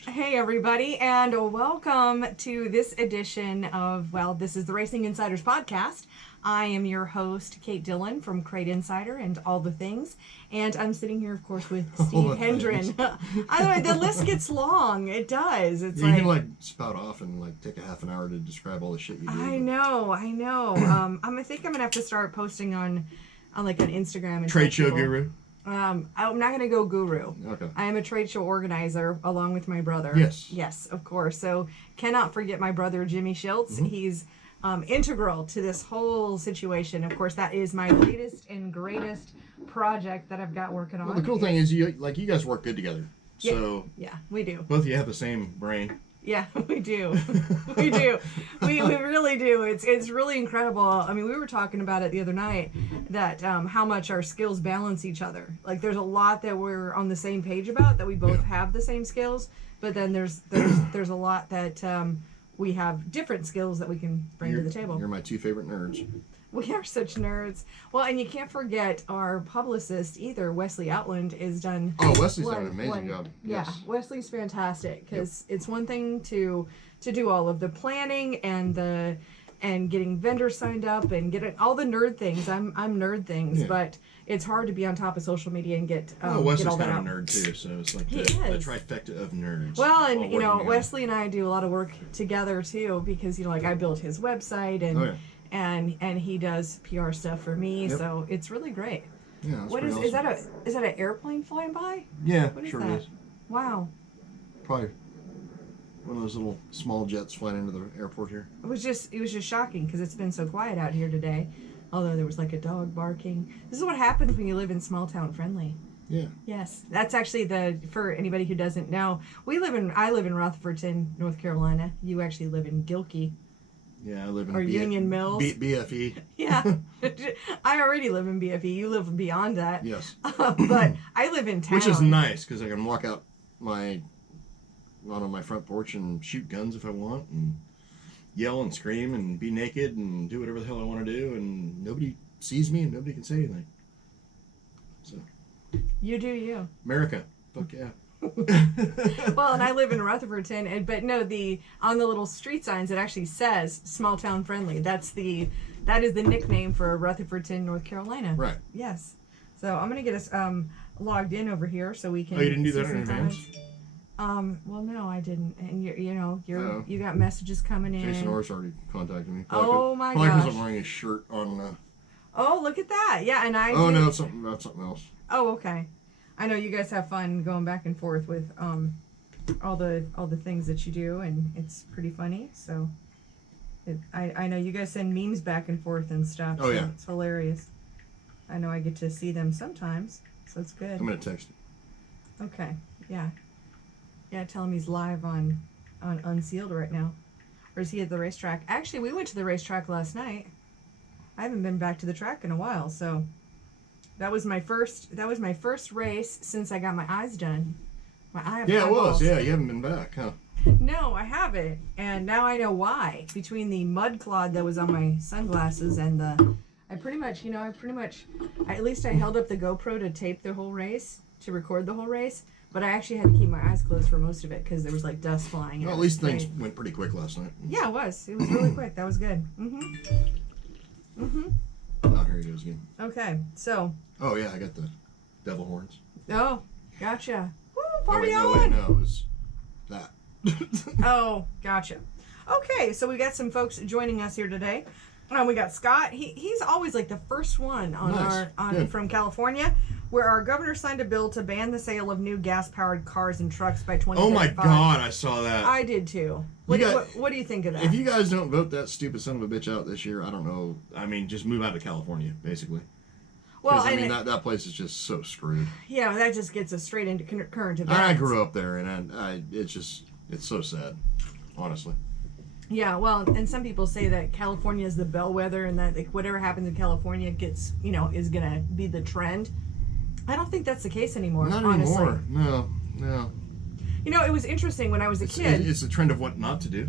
Hey everybody, and welcome to this edition of, this is the Racing Insiders podcast. I am your host, Kate Dillon from CrateInsider and all the things, and I'm sitting here, of course, with Steve Hendren. The list gets long. It does. It's you can spout off and take a half an hour to describe all the shit you do. I know. I think I'm gonna have to start posting on Instagram and trade show guru. I'm not going to go guru. Okay. I am a trade show organizer along with my brother. Yes, of course. So cannot forget my brother Jimmy Schiltz. Mm-hmm. He's integral to this whole situation. Of course, that is my latest and greatest project that I've got working on. Well, the cool thing is you guys work good together. So yeah, we do. Both of you have the same brain. Yeah, we do. We do. We really do. It's really incredible. I mean, we were talking about it the other night that how much our skills balance each other. Like, there's a lot that we're on the same page about, that we both have the same skills, but then there's a lot that we have different skills that we can bring to the table. You're my two favorite nerds. We are such nerds. Well, and you can't forget our publicist either. Wesley Outland is done. Oh, Wesley's done an amazing job. Yeah, yes. Wesley's fantastic because it's one thing to do all of the planning and getting vendors signed up and getting all the nerd things. I'm nerd things, but it's hard to be on top of social media and get Wesley's get all that kind out. of a nerd too, so it's like the trifecta of nerds. Well, and Wesley and I do a lot of work together too because I built his website and. And he does PR stuff for me, so it's really great. Yeah, what is awesome. Is that an airplane flying by? Yeah, what sure is that? is. Wow. Probably one of those little small jets flying into the airport here. It was just shocking because it's been so quiet out here today. Although there was a dog barking. This is what happens when you live in small town friendly. Yeah. Yes, that's actually for anybody who doesn't know. I live in Rutherfordton, North Carolina. You actually live in Gilkey. Yeah, I live in Union Mills. BFE. Yeah. I already live in BFE. You live beyond that. Yes. But I live in town. Which is nice because I can walk out on my front porch and shoot guns if I want and yell and scream and be naked and do whatever the hell I want to do and nobody sees me and nobody can say anything. So. You do you. America. Fuck yeah. Well, and I live in Rutherfordton, but no, on the little street signs it actually says small town friendly. That is the nickname for Rutherfordton, North Carolina. Right. Yes. So I'm gonna get us logged in over here so we can. Oh, you didn't do that in advance? Well, no, I didn't. And you got messages coming in. Jason Orr's already contacted me. Oh my gosh. Probably because I'm wearing his shirt on. Oh, look at that! Yeah, and I. Oh no, it's something else. Oh, okay. I know you guys have fun going back and forth with all the things that you do, and it's pretty funny. So, I know you guys send memes back and forth and stuff. Oh yeah, it's hilarious. I know I get to see them sometimes, so it's good. I'm gonna text you. Okay, yeah. Tell him he's live on Unsealed right now, or is he at the racetrack? Actually, we went to the racetrack last night. I haven't been back to the track in a while, so. That was my first race since I got my eyes done. Yeah, it was. Yeah, you haven't been back, huh? No, I haven't, and now I know why. Between the mud clod that was on my sunglasses and I pretty much at least I held up the GoPro to tape the whole race, to record the whole race. But I actually had to keep my eyes closed for most of it because there was dust flying. Well, at least things went pretty quick last night. Yeah, it was. It was really quick. That was good. Oh, here he goes again. Okay, so. Oh yeah, I got the devil horns. Oh, gotcha. Woo, party on! No, it was that. Oh, gotcha. Okay, so we got some folks joining us here today. We got Scott. He's always the first one on from California, where our governor signed a bill to ban the sale of new gas-powered cars and trucks by 2035. Oh my God, I saw that. I did too. What do you think of that? If you guys don't vote that stupid son of a bitch out this year, I don't know. I mean, just move out of California, basically. Well, I mean, that place is just so screwed. Yeah, that just gets us straight into current events. I grew up there, and it's so sad, honestly. Yeah, well, and some people say that California is the bellwether, and that whatever happens in California gets, is gonna be the trend. I don't think that's the case anymore. Not honestly. Anymore. No. It was interesting when I was a kid. It's a trend of what not to do.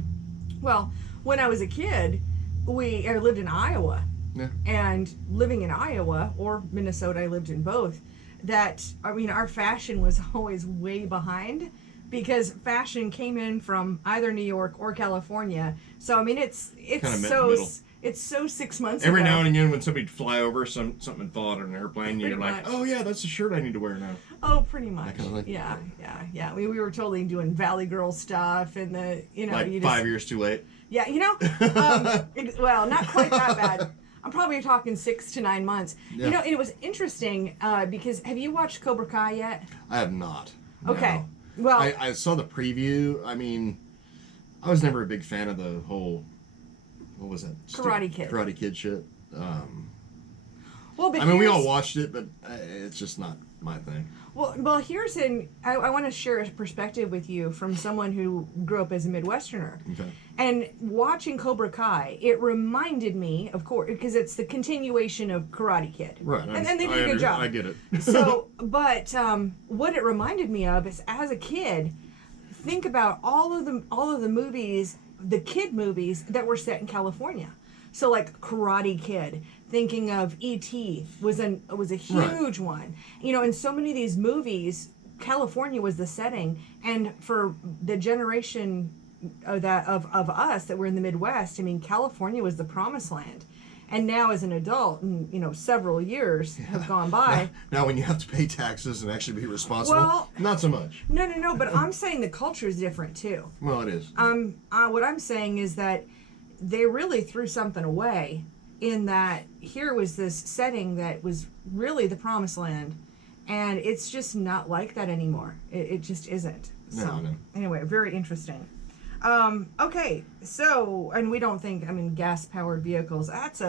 Well, when I was a kid, I lived in Iowa. Yeah. And living in Iowa or Minnesota, I lived in both. Our fashion was always way behind because fashion came in from either New York or California. So I mean, it's Kinda met in the so middle. it's so 6 months Every ago. now and again, when somebody'd fly over, something would fall out of an airplane, you're Pretty like, much. oh yeah, that's the shirt I need to wear now. Oh, pretty much. kind of thing. Yeah. We were totally doing Valley Girl stuff, and Like you 5 years too late. Yeah, well, not quite that bad. I'm probably talking 6 to 9 months. Yeah. You know, and it was interesting because have you watched Cobra Kai yet? I have not. Okay. No. Well, I saw the preview. I mean, I was never a big fan of the whole, what was that? Karate Kid. Karate Kid shit. well, but I mean, we here's- all watched it, but it's just not my thing. Well, here's I want to share a perspective with you from someone who grew up as a Midwesterner. Okay. And watching Cobra Kai, it reminded me, of course, because it's the continuation of Karate Kid. Right. And they did a good job. I get it. So, but what it reminded me of is, as a kid, think about all of the movies, the kid movies that were set in California. So, like Karate Kid, thinking of E.T. was a huge one. You know, in so many of these movies, California was the setting, and for the generation of us that were in the Midwest, I mean, California was the promised land. And now, as an adult, and several years have gone by. Now, when you have to pay taxes and actually be responsible, Well, not so much. No. But I'm saying the culture is different too. Well, it is. What I'm saying is that they really threw something away. In that, here was this setting that was really the promised land, and it's just not like that anymore. It just isn't. So No. anyway, very interesting. Okay, so, and we don't think, gas-powered vehicles, that's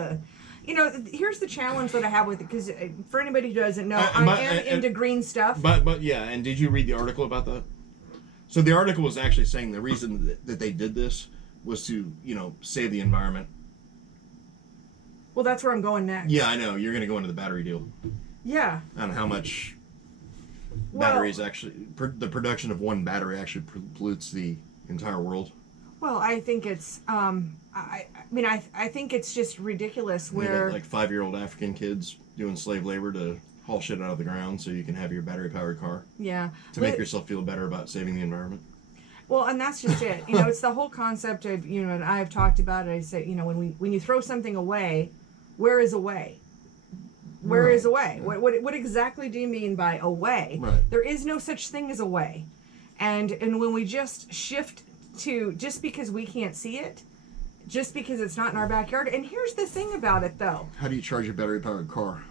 here's the challenge that I have with it, because for anybody who doesn't know, I am into green stuff. But yeah, and did you read the article about that? So the article was actually saying the reason that they did this was to, save the environment. Well, that's where I'm going next. Yeah, I know. You're going to go into the battery deal. Yeah. On how much batteries actually, the production of one battery actually pollutes the entire world. Well, I think it's, I think it's just ridiculous where... You got, like 5-year-old African kids doing slave labor to haul shit out of the ground so you can have your battery-powered car. Yeah. To make yourself feel better about saving the environment. Well, and that's just it. It's the whole concept of, and I've talked about it. I say, when you throw something away, where is away? Where is away? Yeah. What exactly do you mean by away? Right. There is no such thing as away. And when we just shift to, just because we can't see it, just because it's not in our backyard. And here's the thing about it, though. How do you charge your battery-powered car?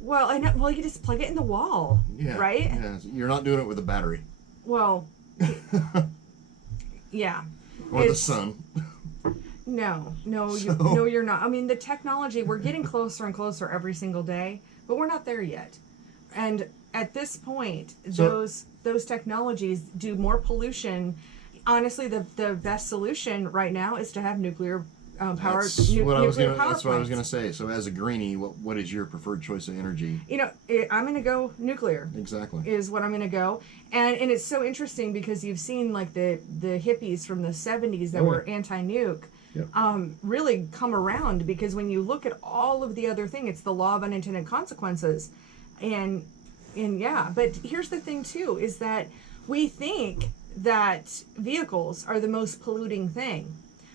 Well, you just plug it in the wall, Yeah. right? Yeah. You're not doing it with a battery. Well, yeah. Or the sun. No, So- you're not. I mean, the technology, we're getting closer and closer every single day, but we're not there yet. And at this point, those technologies do more pollution. Honestly, the best solution right now is to have nuclear power. That's what I was nuclear gonna. power That's what I was plants. gonna say. So, as a greenie, what is your preferred choice of energy? I'm going to go nuclear. Exactly. Is what I'm going to go. And it's so interesting because you've seen like the hippies from the 70s that were anti-nuke. Yep. Really come around, because when you look at all of the other things, it's the law of unintended consequences. And yeah, but here's the thing too, is that we think that vehicles are the most polluting thing.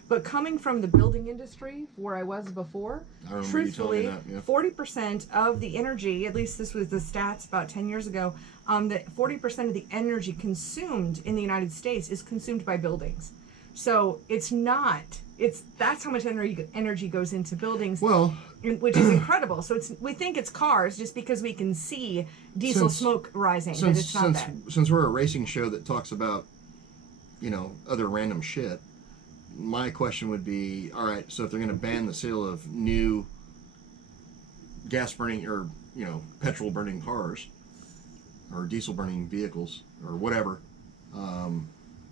But coming from the building industry, where I was before, I remember truthfully, you telling me that, 40% of the energy, at least this was the stats about 10 years ago, that 40% of the energy consumed in the United States is consumed by buildings. So that's how much energy goes into buildings. Well, which is incredible. So we think it's cars just because we can see diesel smoke rising, but it's not that. Since we're a racing show that talks about, other random shit, my question would be, all right, so if they're going to ban the sale of new gas burning or, petrol burning cars or diesel burning vehicles or whatever, what are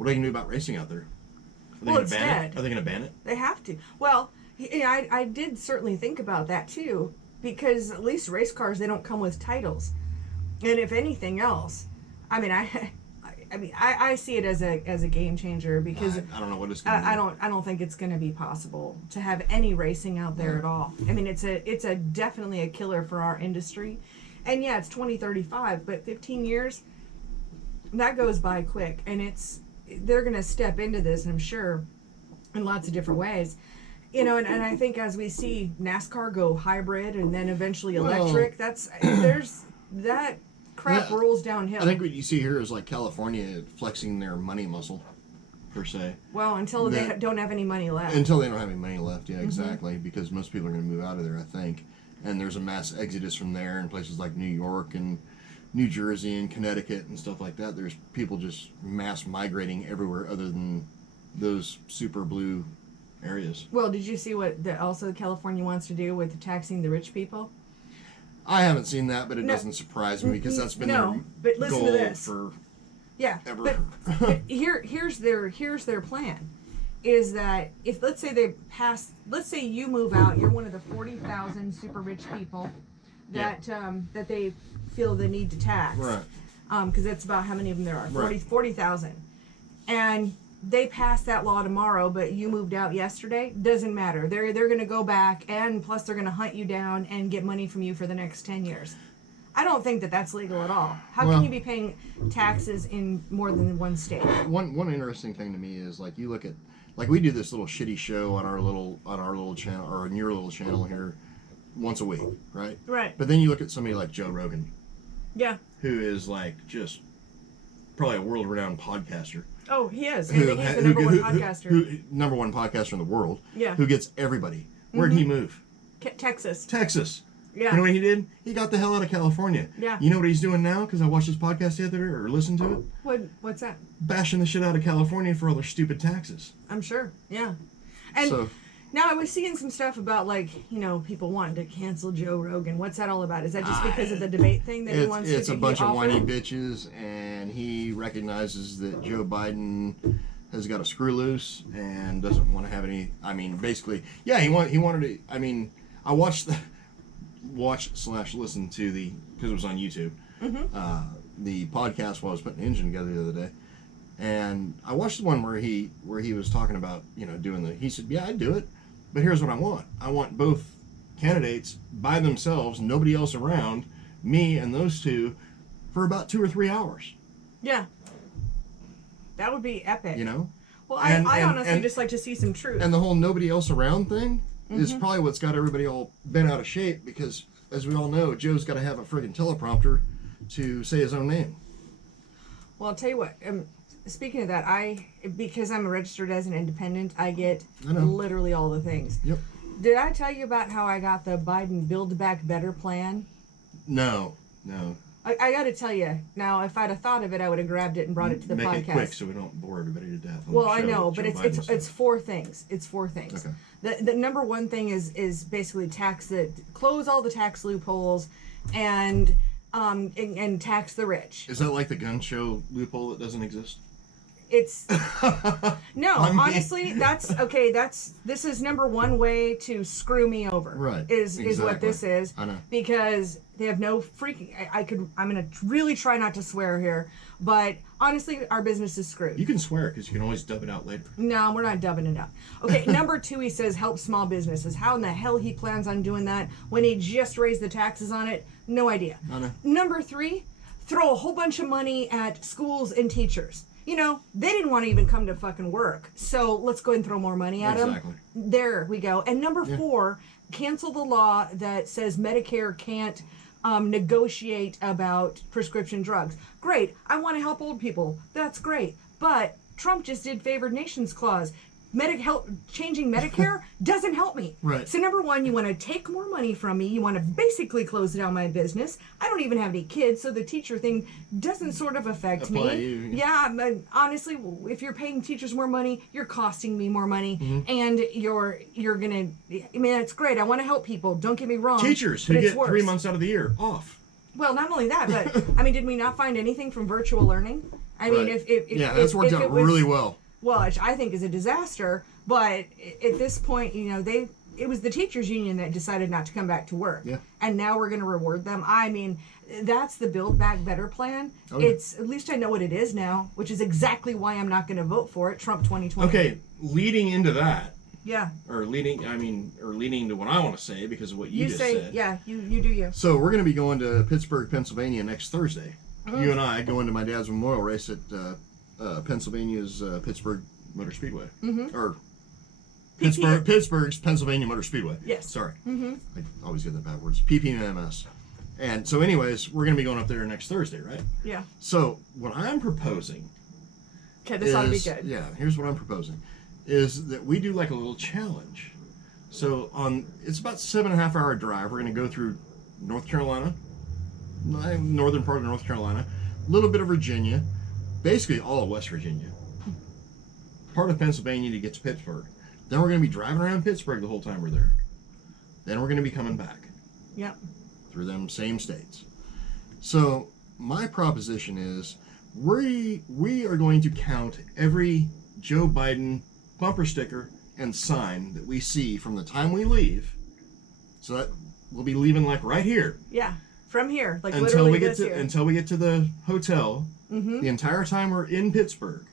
they going to do about racing out there? Are they Well, going it's to ban dead. it? Are they going to ban it? They have to. Well, I did certainly think about that too, because at least race cars, they don't come with titles. And if anything else, I see it as a game changer, because I don't know what it's going to be. I don't think it's going to be possible to have any racing out there at all. I mean, it's a definitely a killer for our industry. And yeah, it's 2035, but 15 years, that goes by quick, and they're going to step into this, I'm sure, in lots of different ways. You know, and I think as we see NASCAR go hybrid and then eventually electric, there's that crap rolls downhill. I think what you see here is like California flexing their money muscle, per se. Well, until they don't have any money left. Until they don't have any money left, yeah, exactly. Because most people are going to move out of there, I think. And there's a mass exodus from there in places like New York and New Jersey and Connecticut and stuff like that. There's people just mass migrating everywhere other than those super blue areas. Well, did you see what also California wants to do with taxing the rich people? I haven't seen that, but it doesn't surprise me because that's been their but listen goal to this. for ever. But here's their plan. Is that if let's say you move out, you're one of the 40,000 super rich people that that they feel the need to tax, right? Because that's about how many of them there are, right. 40,000, and they pass that law tomorrow, but you moved out yesterday. Doesn't matter. They're going to go back, and plus they're going to hunt you down and get money from you for the next 10 years. I don't think that that's legal at all. How can you be paying taxes in more than one state? One interesting thing to me is like you look at like we do this little shitty show on our little channel or on your little channel here once a week, right? Right. But then you look at somebody like Joe Rogan. Yeah. Who is like just probably a world-renowned podcaster. Oh, he is. And he's the number one podcaster. Number one podcaster in the world. Yeah. Who gets everybody. Where'd he move? Texas. Texas. Yeah. You know what he did? He got the hell out of California. Yeah. You know what he's doing now? Because I watched his podcast the other day or listened to it. What's that? Bashing the shit out of California for all their stupid taxes. I'm sure. Yeah. And now I was seeing some stuff about like, you know, people wanting to cancel Joe Rogan. What's that all about? Is that just because of the debate thing that he wants to do? It's a bunch of whiny bitches, and he recognizes that Joe Biden has got a screw loose and doesn't want to have any. I mean, basically, yeah, he wanted to. I mean, I watched listen to because it was on YouTube, the podcast while I was putting the engine together the other day, and I watched the one where he was talking about doing he said, yeah, I'd do it, but here's what I want. I want both candidates by themselves, nobody else around, me and those two, for about 2 or 3 hours. Yeah. That would be epic. You know? Well, I honestly just like to see some truth. And the whole nobody else around thing is probably what's got everybody all bent out of shape because, as we all know, Joe's got to have a friggin' teleprompter to say his own name. Well, I'll tell you what. Speaking of that, because I'm registered as an independent, I get literally all the things. Yep. Did I tell you about how I got the Biden Build Back Better plan? No. I got to tell you, now, if I'd have thought of it, I would have grabbed it and brought it to the podcast. Make it quick so we don't bore everybody to death. Well, I know, but it's 4 things. It's 4 things. Okay. The number one thing is basically close all the tax loopholes and tax the rich. Is that like the gun show loophole that doesn't exist? It's no, honestly, this is number one way to screw me over. Right. Is what this is. I know. Because they have no freaking I'm gonna really try not to swear here, but honestly our business is screwed. You can swear because you can always dub it out later. No, we're not dubbing it out. Okay, number 2, he says help small businesses. How in the hell he plans on doing that when he just raised the taxes on it? No idea. I know. Number 3, throw a whole bunch of money at schools and teachers. You know, they didn't want to even come to fucking work. So let's go ahead and throw more money at them. Exactly. There we go. And number 4, cancel the law that says Medicare can't negotiate about prescription drugs. Great. I want to help old people. That's great. But Trump just did favored nations clause. Changing Medicare doesn't help me. Right. So number 1, you want to take more money from me. You want to basically close down my business. I don't even have any kids, so the teacher thing doesn't sort of affect me. Yeah, but honestly, if you're paying teachers more money, you're costing me more money, and you're gonna. I mean, that's great. I want to help people. Don't get me wrong. Teachers who get 3 months out of the year off. Well, not only that, but I mean, did we not find anything from virtual learning? I mean, if that's worked out really well. Well, which I think is a disaster, but at this point, it was the teachers union that decided not to come back to work. Yeah. And now we're going to reward them. I mean, that's the Build Back Better plan. Oh, yeah. It's, at least I know what it is now, which is exactly why I'm not going to vote for it, Trump 2020. Okay, leading into that. Yeah. Or leading to what I want to say because of what you just said. Yeah, you do you. So we're going to be going to Pittsburgh, Pennsylvania next Thursday. you and I go into my dad's memorial race at Pennsylvania's Pittsburgh Motor Speedway. Or Pittsburgh's Pennsylvania Motor Speedway. Yes. Sorry. I always get that backwards. PPMS. And so anyways, we're going to be going up there next Thursday, right? Yeah. So what I'm proposing... Okay, this ought to be good. Yeah, here's what I'm proposing. Is that we do like a little challenge. So it's about 7.5 hour drive. We're going to go through North Carolina, northern part of North Carolina, a little bit of Virginia, basically all of West Virginia, part of Pennsylvania to get to Pittsburgh. Then we're going to be driving around Pittsburgh the whole time we're there. Then we're going to be coming back. Yep. Through them same states. So my proposition is we are going to count every Joe Biden bumper sticker and sign that we see from the time we leave. So that we'll be leaving like right here. Yeah. From here, like until literally this here. Until we get to the hotel. The entire time we're in Pittsburgh,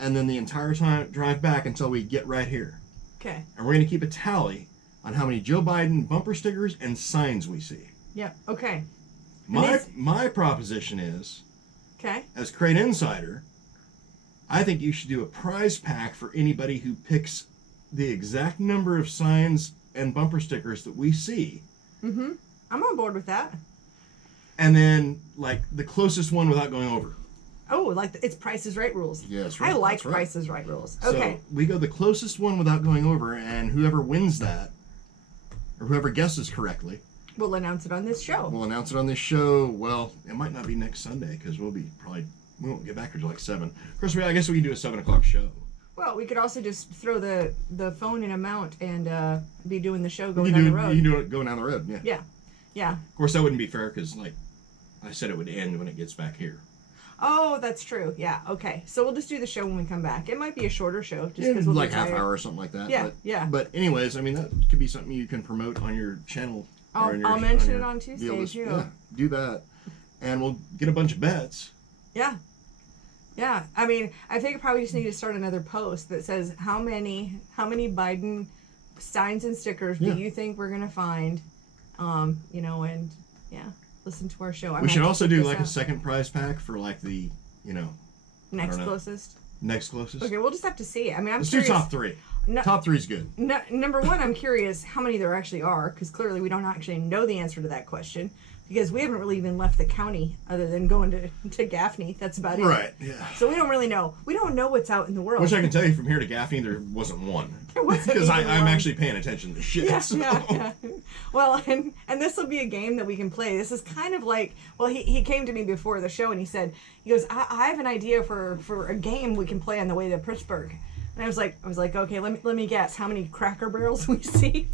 and then the entire time drive back until we get right here. Okay. And we're going to keep a tally on how many Joe Biden bumper stickers and signs we see. Yep. Okay. My proposition is, okay, as Crate Insider, I think you should do a prize pack for anybody who picks the exact number of signs and bumper stickers that we see. I'm on board with that. And then, like, the closest one without going over. Oh, like it's Price is Right rules. Yes, right. I like That's right. Price is Right rules. Okay. So we go the closest one without going over, and whoever wins that, or whoever guesses correctly, we'll announce it on this show. We'll announce it on this show. Well, it might not be next Sunday because we won't get back until like 7. Of course, I guess we can do a 7 o'clock show. Well, we could also just throw the phone in a mount and be doing the show going down the road. You can do it going down the road, yeah. Yeah. Yeah. Of course, that wouldn't be fair because, like, I said it would end when it gets back here. Oh, that's true. Yeah. Okay. So we'll just do the show when we come back. It might be a shorter show just because we'll like half hour or something like that. Yeah. Yeah. But anyways, I mean, that could be something you can promote on your channel. I'll mention it on Tuesday too. Yeah, do that, and we'll get a bunch of bets. Yeah. Yeah. I mean, I think I probably just need to start another post that says how many Biden signs and stickers do you think we're gonna find? You know, and yeah, listen to our show. We should also do like a second prize pack for like the, you know, next closest. Next closest. Okay, we'll just have to see. I mean, Let's do top 3. Top 3 is good. Number 1, I'm curious how many there actually are, because clearly we don't actually know the answer to that question, because we haven't really even left the county other than going to Gaffney. That's about it. Right, yeah. So we don't really know. We don't know what's out in the world. Which I can tell you from here to Gaffney, there wasn't one. There wasn't because I'm one. actually paying attention to shit. Yeah, so. yeah. Well, and this will be a game that we can play. This is kind of like, well, he came to me before the show and he goes, I have an idea for a game we can play on the way to Pittsburgh. And I was like, okay, let me guess how many Cracker Barrels we see.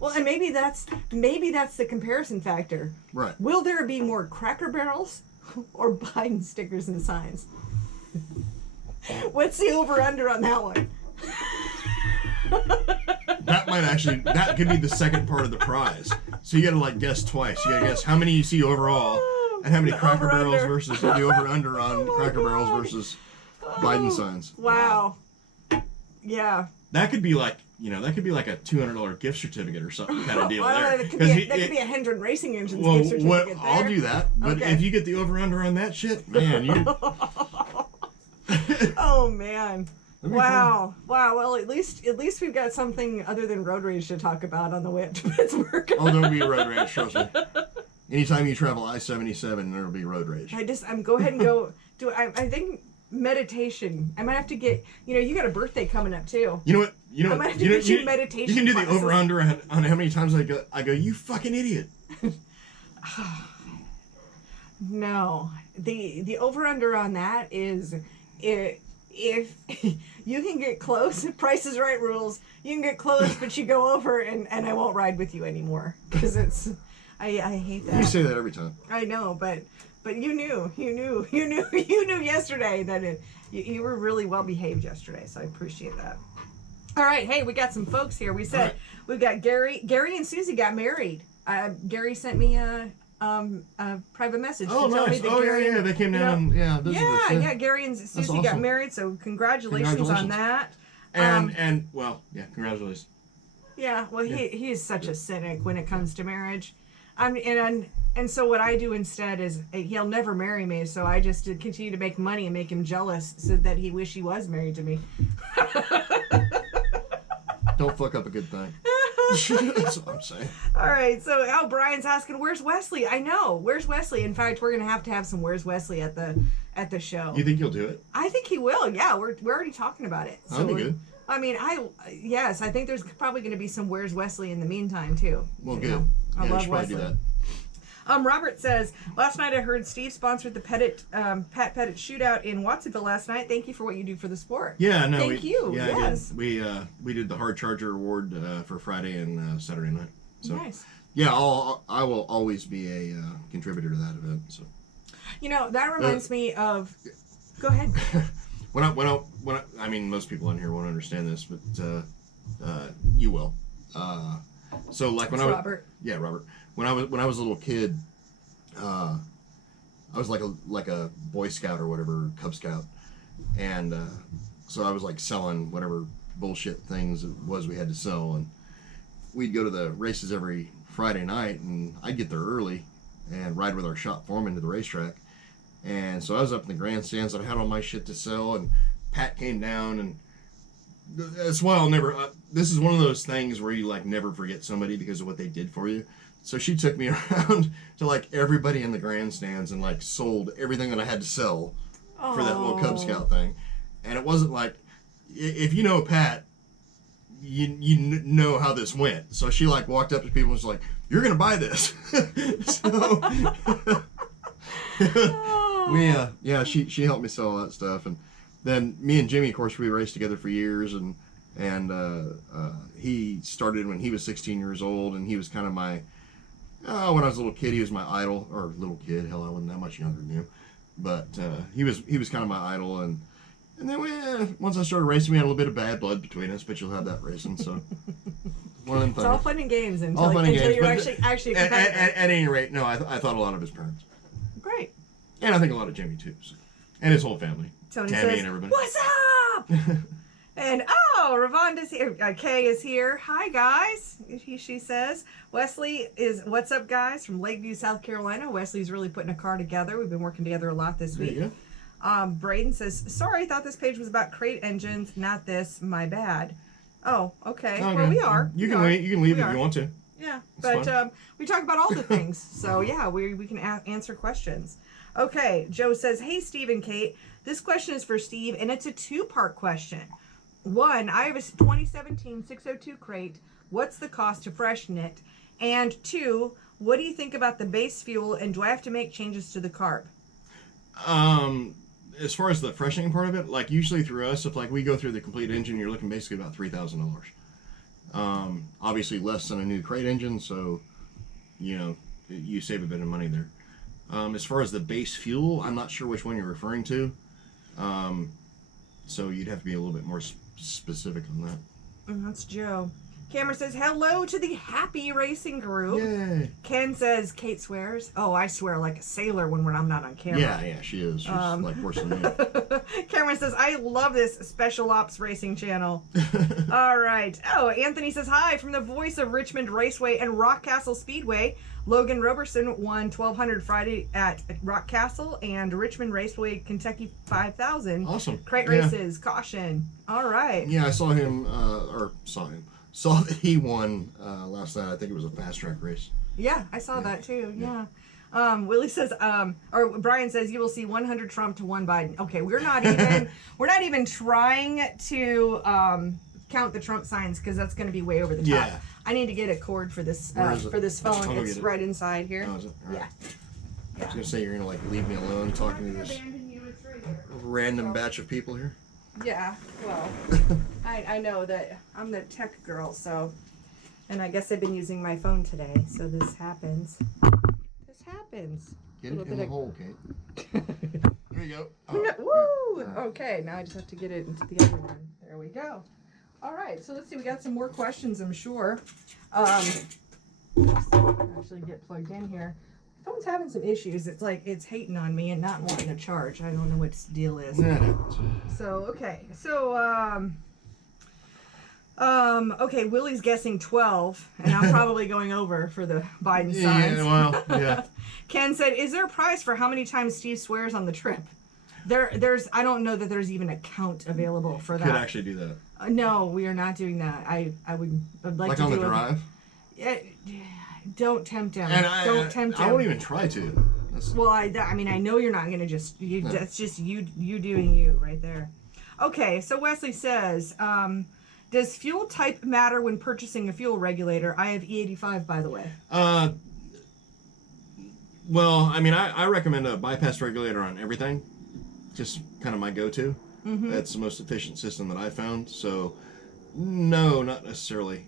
Well, and maybe that's the comparison factor. Right. Will there be more Cracker Barrels or Biden stickers and signs? What's the over/under on that one? That could be the second part of the prize. So you got to like guess twice. You got to guess how many you see overall and how many Cracker Barrels versus the over/under on Cracker Barrels versus Biden signs. Wow. Yeah. That could be like, you know, that could be like a $200 gift certificate or something kind of deal there. That could be a Hendren Racing Engines gift certificate there. I'll do that. But if you get the over/under on that shit, man, you... Oh, man. Wow. Wow. Well, at least we've got something other than road rage to talk about on the way up to Pittsburgh. Oh, there'll be road rage, trust me. Anytime you travel I-77, there'll be road rage. Go ahead and go do it. I think meditation. I might have to get, you got a birthday coming up too. You know what? I might have to get you meditation. You can do classes. the over/under on how many times I go, you fucking idiot. No. The over/under on that is if you can get close, Price is Right rules, you can get close, but you go over and I won't ride with you anymore. Because I hate that. You say that every time. I know, but you knew yesterday that you were really well behaved yesterday, so I appreciate that. All right, hey, we got some folks here. We said we've got Gary and Susie got married. Gary sent me a private message. Oh, to tell nice. me that Gary, they came down. Yeah, Gary and Susie awesome. got married, so congratulations on that. And congratulations. Yeah, well, he is such a cynic when it comes to marriage. And And so what I do instead is he'll never marry me, so I just continue to make money and make him jealous so that he wish he was married to me. Don't fuck up a good thing. That's what I'm saying. All right, so Brian's asking, where's Wesley? I know, where's Wesley? In fact, we're gonna have to have some Where's Wesley at the show. You think you'll do it? I think he will. Yeah, we're already talking about it. So that'll be good. I mean, yes, I think there's probably going to be some Where's Wesley in the meantime too. Well, good. I love we should Wesley. probably do that. Robert says, last night I heard Steve sponsored the Pat Pettit shootout in Watsonville last night. Thank you for what you do for the sport. Yeah, no. Thank you. Yeah, yes. we did the Hard Charger Award for Friday and Saturday night. So, nice. Yeah, I will always be a contributor to that event. So. You know, that reminds me of. Go ahead. when I mean, most people on here won't understand this, but you will. So like when Robert. Robert. When I was a little kid, I was like a Boy Scout or whatever, Cub Scout, and so I was like selling whatever bullshit things it was we had to sell, and we'd go to the races every Friday night, and I'd get there early and ride with our shop foreman to the racetrack. And so I was up in the grandstands, and I had all my shit to sell, and Pat came down, and that's why I'll never, this is one of those things where you like never forget somebody because of what they did for you. So she took me around to like everybody in the grandstands and like sold everything that I had to sell for that little Cub Scout thing. And it wasn't like, if you know Pat, you know how this went. So she like walked up to people and was like, "You're gonna buy this." So she helped me sell all that stuff. And then me and Jimmy, of course, we raced together for years, and he started when he was 16 years old, and he was kind of my, when I was a little kid, he was my idol, or little kid, hell, I wasn't that much younger than him, but he was kind of my idol, and then once I started racing, we had a little bit of bad blood between us, but you'll have that racing, so one of them things. It's all fun and games until you're actually at any rate, no, I thought a lot of his parents. Great. And I think a lot of Jimmy too, so. And his whole family. Tony Tammy says, and everybody. "What's up?" And Ravonda's here. Kay is here. Hi guys. She says, Wesley is, "What's up guys?" from Lakeview, South Carolina. Wesley's really putting a car together. We've been working together a lot this week. Braden says, "Sorry, I thought this page was about crate engines. Not this. My bad." Oh, okay. Well, we are. You can leave if you want to. Yeah, but we talk about all the things. So yeah, we can answer questions. Okay, Joe says, "Hey Steve and Kate, this question is for Steve, and it's a two-part question. One, I have a 2017 602 crate. What's the cost to freshen it? And two, what do you think about the base fuel, and do I have to make changes to the carb?" As far as the freshening part of it, like usually through us, if like we go through the complete engine, you're looking basically about $3,000. Obviously less than a new crate engine, so you save a bit of money there. As far as the base fuel, I'm not sure which one you're referring to. So you'd have to be a little bit more specific on that. That's Joe. Cameron says, "Hello to the happy racing group." Yay. Ken says, "Kate swears." Oh, I swear like a sailor when I'm not on camera. Yeah, she is. She's like worse than me. Cameron says, "I love this special ops racing channel." All right. Oh, Anthony says, "Hi from the voice of Richmond Raceway and Rockcastle Speedway. Logan Roberson won 1200 Friday at Rockcastle and Richmond Raceway, Kentucky 5000. Awesome. Crate races, caution." All right. Yeah, I saw him, saw that he won last night. I think it was a fast track race. Yeah, I saw that too. Yeah. Willie says, or Brian says, "You will see 100 Trump to 1 Biden." Okay, we're not even trying to count the Trump signs because that's going to be way over the top. Yeah. I need to get a cord for this phone. It's right inside here. Oh, is it? All right. Yeah. I was gonna say you're gonna like leave me alone talking to this random batch of people here. Yeah. Well, I know that I'm the tech girl, so, and I guess I've been using my phone today, so this happens. Get it in the hole, Kate. There you go. Oh, no, woo! Okay, now I just have to get it into the other one. There we go. All right, so let's see. We got some more questions, I'm sure. Actually, get plugged in here. My phone's having some issues. It's like it's hating on me and not wanting to charge. I don't know what its deal is. So okay, so Okay, Willie's guessing 12, and I'm probably going over for the Biden signs. Yeah, well, yeah. Ken said, "Is there a price for how many times Steve swears on the trip?" There's. I don't know that there's even a count available for that. Could actually do that. No, we are not doing that. I'd like Like to on do the drive? Don't tempt him. And Don't tempt him. I won't even try to. Well, I mean, I know you're not going to just... That's just you doing you right there. Okay, so Wesley says, does fuel type matter when purchasing a fuel regulator? I have E85, by the way. Well, I mean, I recommend a bypass regulator on everything. Just kind of my go-to. Mm-hmm. That's the most efficient system that I found. So, no, not necessarily.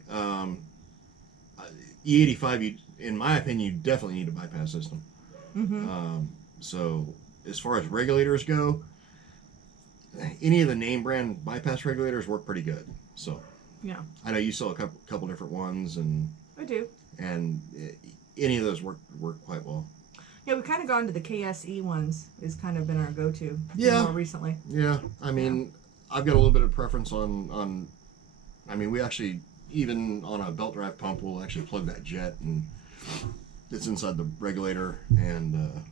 E85, in my opinion, you definitely need a bypass system. Mm-hmm. So, as far as regulators go, any of the name brand bypass regulators work pretty good. So, yeah, I know you sell a couple different ones, and I do, and any of those work quite well. Yeah, we've kind of gone to the KSE ones. Has kind of been our go-to. Yeah. More recently. Yeah, I mean, I've got a little bit of preference on. I mean, we actually, even on a belt drive pump, we'll actually plug that jet, and it's inside the regulator, and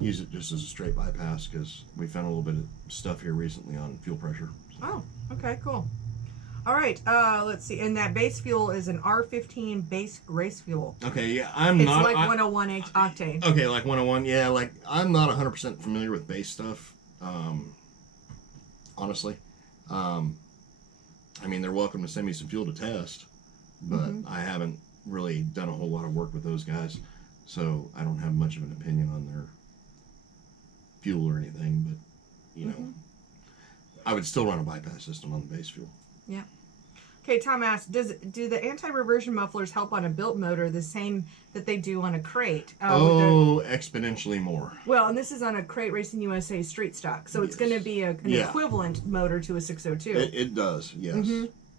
use it just as a straight bypass, because we found a little bit of stuff here recently on fuel pressure. Oh, okay, cool. All right, let's see. And that base fuel is an R15 base race fuel. Okay, yeah, It's like 101 octane. Okay, like 101. Yeah, like I'm not 100% familiar with base stuff. Honestly, I mean, they're welcome to send me some fuel to test, but I haven't really done a whole lot of work with those guys, so I don't have much of an opinion on their fuel or anything. But you know, I would still run a bypass system on the base fuel. Yeah. Okay, Tom asks, do the anti-reversion mufflers help on a built motor the same that they do on a crate? Exponentially more. Well, and this is on a Crate Racing USA street stock, so it's going to be an equivalent motor to a 602. It does, yes.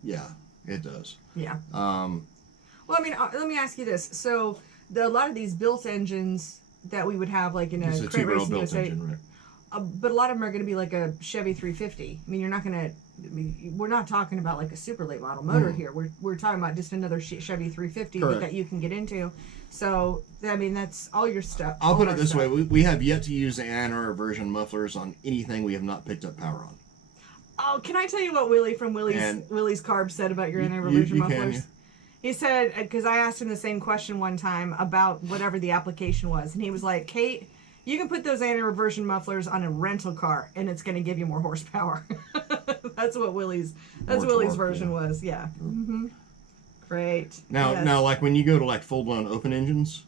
Yeah, it does. Yeah. Well, I mean, let me ask you this. So, a lot of these built engines that we would have, like in a Crate Racing USA, engine, right? But a lot of them are going to be like a Chevy 350. I mean, you're not going to... we're not talking about like a super late model motor here. We're talking about just another Chevy 350 that you can get into. So, I mean, that's all your stuff. I'll put it this way. We have yet to use the anti-reversion mufflers on anything we have not picked up power on. Oh, can I tell you what Willie from Willie's Carb said about your anti-reversion mufflers? Can. He said, because I asked him the same question one time about whatever the application was, and he was like, Kate, you can put those anti-reversion mufflers on a rental car, and it's going to give you more horsepower. That's what Willie's version was. Yeah. Mm-hmm. Great. Now, like when you go to like full-blown open engines,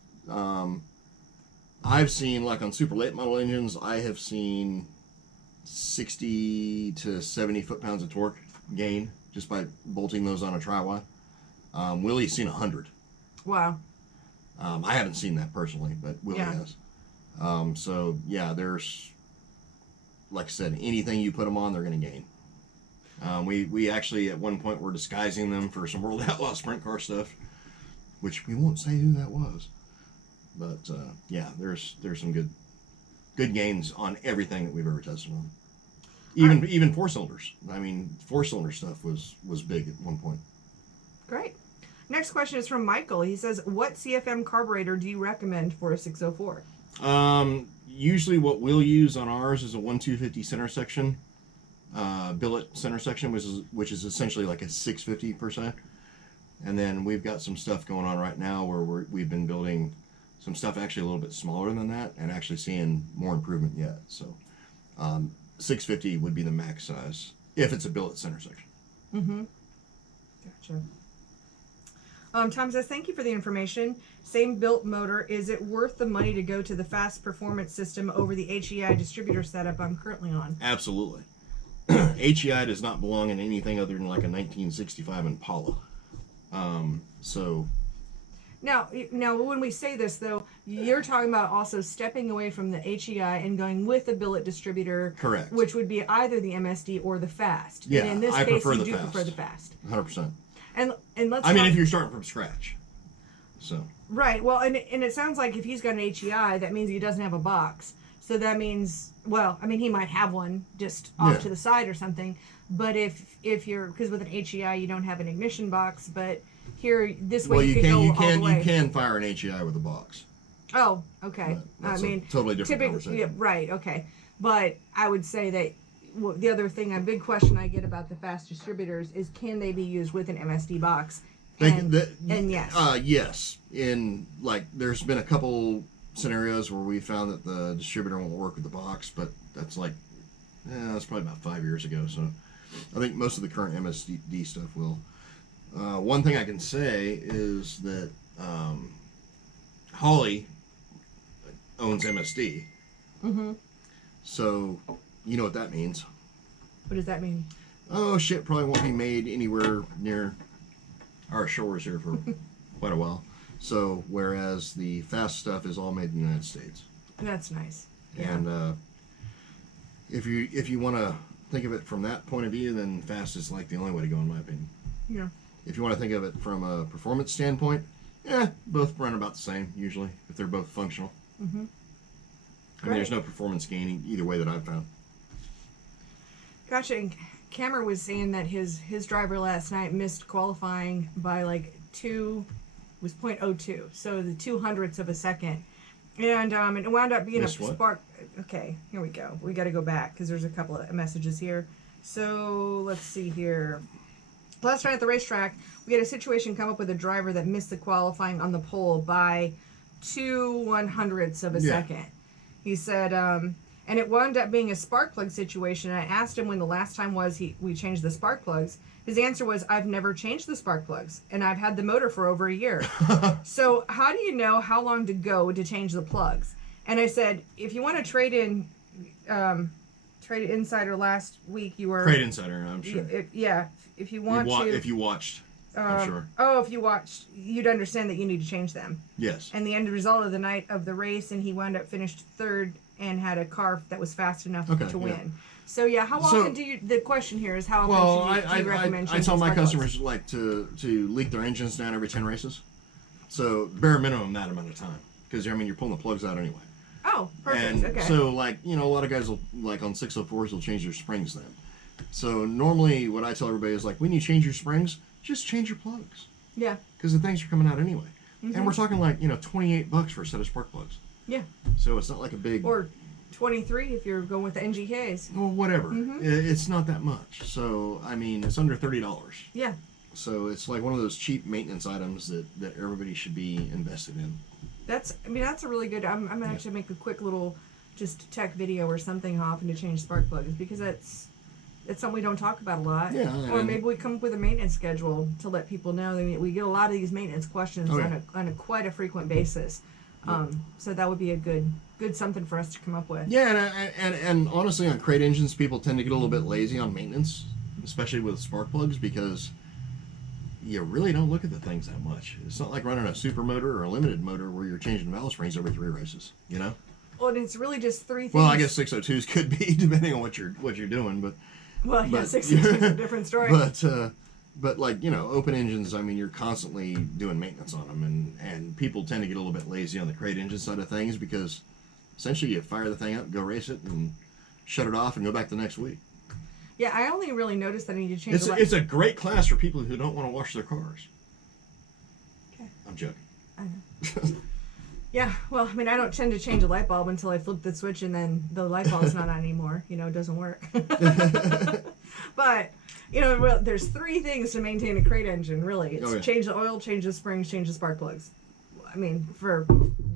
I've seen, like on super late model engines, I have seen 60 to 70 foot-pounds of torque gain just by bolting those on a tri-Y. Willie's seen 100. Wow. I haven't seen that personally, but Willie has. So yeah, there's, like I said, anything you put them on, they're going to gain. We actually at one point were disguising them for some World Outlaw sprint car stuff, which we won't say who that was. But yeah, there's some good gains on everything that we've ever tested on. Even four cylinders. I mean, 4-cylinder stuff was big at one point. Great. Next question is from Michael. He says, "What CFM carburetor do you recommend for a 604?" Usually what we'll use on ours is a 1250 center section, billet center section, which is essentially like a 650%. And then we've got some stuff going on right now where we've been building some stuff actually a little bit smaller than that and actually seeing more improvement yet. So, 650 would be the max size if it's a billet center section. Mm-hmm. Gotcha. Tom says, thank you for the information. Same built motor. Is it worth the money to go to the fast performance system over the HEI distributor setup I'm currently on? Absolutely. HEI does not belong in anything other than like a 1965 Impala. So... Now, when we say this, though, you're talking about also stepping away from the HEI and going with a billet distributor. Correct. Which would be either the MSD or the fast. Yeah, and in this I case, prefer you the do fast. prefer the fast. 100%. And let's. I mean, if you're starting from scratch, so. Right. Well, and it sounds like if he's got an HEI, that means he doesn't have a box. So that means, well, I mean, he might have one just off to the side or something. But if you're, because with an HEI you don't have an ignition box, but here this way you can go all the way. You can fire an HEI with a box. Oh, okay. I mean, totally different conversation. Yeah, right. Okay, but I would say that the other thing, a big question I get about the fast distributors is, can they be used with an MSD box? And yes. Yes. In there's been a couple scenarios where we found that the distributor won't work with the box, but that's that's probably about 5 years ago. So I think most of the current MSD stuff will. One thing I can say is that Holly owns MSD. Mm-hmm. So you know what that means. What does that mean? Oh, shit probably won't be made anywhere near our shores here for quite a while. So, whereas the fast stuff is all made in the United States. That's nice. Yeah. And if you want to think of it from that point of view, then fast is the only way to go, in my opinion. Yeah. If you want to think of it from a performance standpoint, both run about the same usually if they're both functional. Mm-hmm. I mean, there's no performance gain either way that I've found. Gotcha. And Cameron was saying that his driver last night missed qualifying by was 0.02, so the 200ths of a second, and it wound up being missed a spark. Okay, here we go. We got to go back because there's a couple of messages here. So let's see here. Last night at the racetrack, we had a situation come up with a driver that missed the qualifying on the pole by 0.02 of a second. He said, and it wound up being a spark plug situation. And I asked him when the last time was we changed the spark plugs. His answer was, I've never changed the spark plugs, and I've had the motor for over a year. So how do you know how long to go to change the plugs? And I said, if you want to trade in, Trade Insider last week, you were... Crate Insider, I'm sure. If you want to... If you watched, I'm sure. Oh, if you watched, you'd understand that you need to change them. Yes. And the end result of the night of the race, and he wound up finished third and had a car that was fast enough to win. Yeah. So how often do you? The question here is how often do you recommend? I tell my customers to leak their engines down every 10 races. So bare minimum that amount of time, because you're pulling the plugs out anyway. Oh, perfect. And okay. so a lot of guys will on 604s will change their springs then. So normally what I tell everybody is when you change your springs, just change your plugs. Yeah. Because the things are coming out anyway. Mm-hmm. And we're talking $28 for a set of spark plugs. Yeah. So it's not like a big... Or 23 if you're going with the NGKs. Well, whatever. Mm-hmm. It's not that much. So, it's under $30. Yeah. So it's one of those cheap maintenance items that everybody should be invested in. That's a really good... I'm going to actually make a quick little just tech video or something how often to change spark plugs, because that's something we don't talk about a lot. Yeah. Or maybe we come up with a maintenance schedule to let people know. We get a lot of these maintenance questions on a quite a frequent basis. So that would be a good something for us to come up with. Yeah, and honestly, on crate engines, people tend to get a little bit lazy on maintenance, especially with spark plugs, because you really don't look at the things that much. It's not like running a super motor or a limited motor where you're changing valve springs every 3 races, Well, and it's really just 3 things. Well, I guess 602s could be, depending on what you're doing, but... Well, yeah, 602 is a different story. But open engines, you're constantly doing maintenance on them, and people tend to get a little bit lazy on the crate engine side of things, because essentially you fire the thing up, go race it, and shut it off, and go back the next week. Yeah, I only really noticed that I need to change It's a great class for people who don't want to wash their cars. Okay. I'm joking. I know. Yeah, well, I don't tend to change a light bulb until I flip the switch and then the light bulb's not on anymore. It doesn't work. But, there's 3 things to maintain a crate engine, really. It's change the oil, change the springs, change the spark plugs. For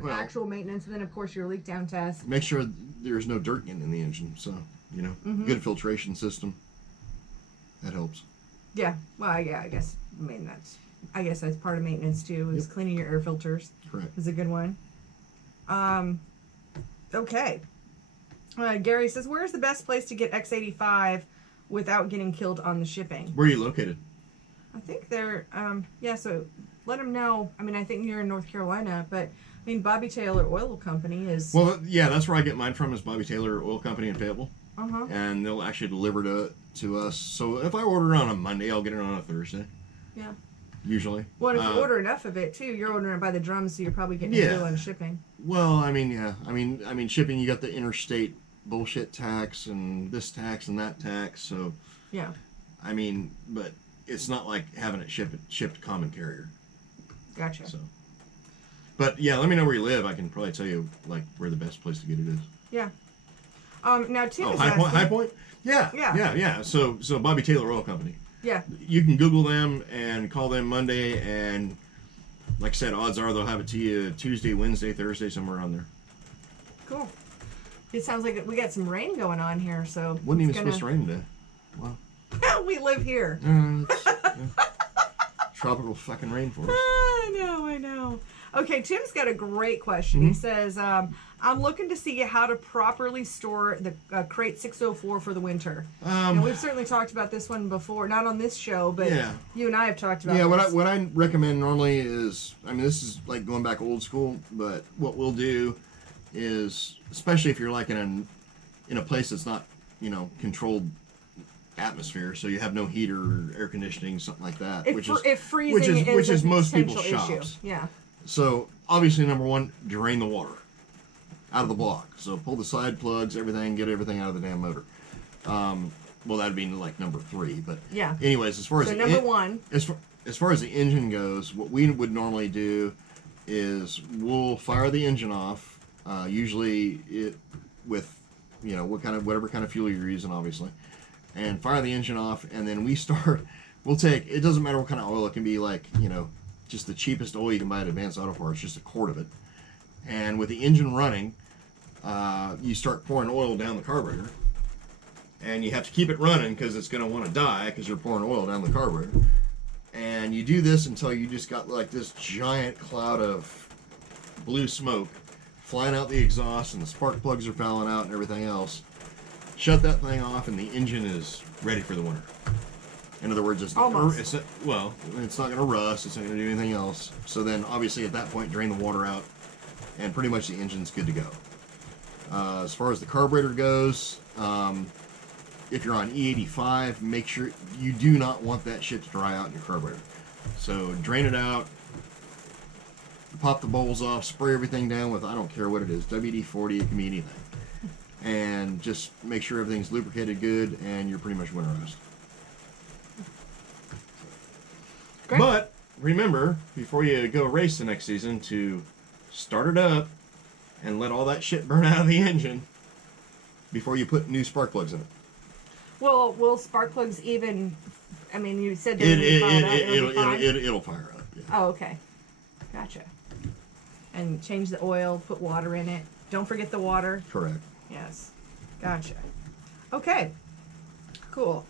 actual maintenance, and then, of course, your leak down test. Make sure there's no dirt getting in the engine, so, good filtration system. That helps. Yeah, well, yeah, I guess that's part of maintenance, too, is cleaning your air filters. Correct. Is a good one. Okay. Gary says, where's the best place to get X85 without getting killed on the shipping? Where are you located? I think they're, so let them know. I think you're in North Carolina, but, Bobby Taylor Oil Company is... Well, yeah, that's where I get mine from, is Bobby Taylor Oil Company in Fayetteville. Uh-huh. And they'll actually deliver to us. So if I order on a Monday, I'll get it on a Thursday. Yeah. usually. Well, if you order enough of it too, you're ordering it by the drum, so you're probably getting a deal on shipping. Well, I mean, yeah. I mean, shipping, you got the interstate bullshit tax and this tax and that tax, so... Yeah. I mean, but it's not like having it shipped common carrier. Gotcha. So... But yeah, let me know where you live. I can probably tell you like where the best place to get it is. Yeah. Now Tim is High asking, Point. High Point. Yeah. Yeah. Yeah. Yeah. So Bobby Taylor Oil Company. Yeah. You can Google them and call them Monday, and like I said, odds are they'll have it to you Tuesday, Wednesday, Thursday, somewhere on there. Cool. It sounds like we got some rain going on here, so wasn't even supposed to rain today. Wow. We live here. Tropical fucking rainforest. I know. Okay, Tim's got a great question. He says, I'm looking to see how to properly store the Crate 604 for the winter. And we've certainly talked about this one before, not on this show, but you and I have talked about this. Yeah, what I recommend normally is, I mean, this is like going back old school, but what we'll do is, especially if you're like in a place that's not, controlled atmosphere, so you have no heater or air conditioning, something like that, if freezing which is most people's issue. shops. Yeah. So obviously, number one, drain the water out of the block. So pull the side plugs, everything, get everything out of the damn motor. Well, that'd be like number 3, but yeah. Anyways, as far as number 1, as far as the engine goes, what we would normally do is we'll fire the engine off. Usually, it with whatever kind of fuel you're using, obviously, and fire the engine off, and then we'll take, it doesn't matter what kind of oil, it can be like, just the cheapest oil you can buy at Advanced Auto Parts, just a quart of it. And with the engine running, you start pouring oil down the carburetor. And you have to keep it running because it's going to want to die because you're pouring oil down the carburetor. And you do this until you just got like this giant cloud of blue smoke flying out the exhaust, and the spark plugs are fouling out and everything else. Shut that thing off, and the engine is ready for the winter. In other words, it's not going to rust. It's not going to do anything else. So then, obviously, at that point, drain the water out, and pretty much the engine's good to go. As far as the carburetor goes, if you're on E85, make sure you do not want that shit to dry out in your carburetor. So drain it out, pop the bowls off, spray everything down with, I don't care what it is, WD-40, it can be anything. And just make sure everything's lubricated good, and you're pretty much winterized. Great. But remember, before you go race the next season, to start it up and let all that shit burn out of the engine before you put new spark plugs in it. Well, will spark plugs even? I mean, you said it'll fire up. Yeah. Oh, okay, gotcha. And change the oil, put water in it. Don't forget the water. Correct. Yes, gotcha. Okay, cool.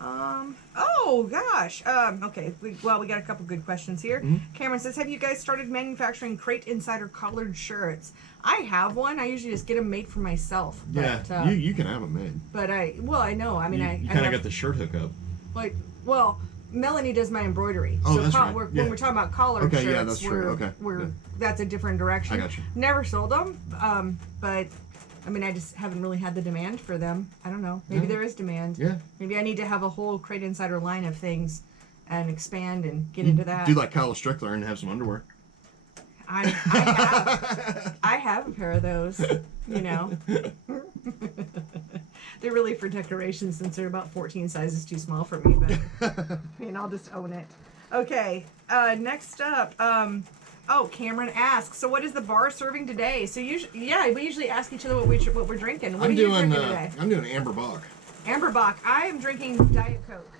Oh gosh. Okay. We got a couple good questions here. Mm-hmm. Cameron says, "Have you guys started manufacturing Crate Insider collared shirts?" I have one. I usually just get them made for myself. But, yeah, you can have them made. But I know. I mean, you kind of got the shirt hookup. Like, well, Melanie does my embroidery. Oh, so that's right. When we're talking about collared shirts, yeah, that's true. That's a different direction. I got you. Never sold them, but. I mean, I just haven't really had the demand for them. I don't know. Maybe there is demand. Yeah. Maybe I need to have a whole Crate Insider line of things and expand and get into that. Do like Kyle Strickler and have some underwear. I have a pair of those, They're really for decoration since they're about 14 sizes too small for me, but I mean, I'll just own it. Okay, next up, Cameron asks, so what is the bar serving today? So we usually ask each other what we're drinking. What are you drinking today? I'm doing Amber Bock. Amber Bock. I am drinking Diet Coke.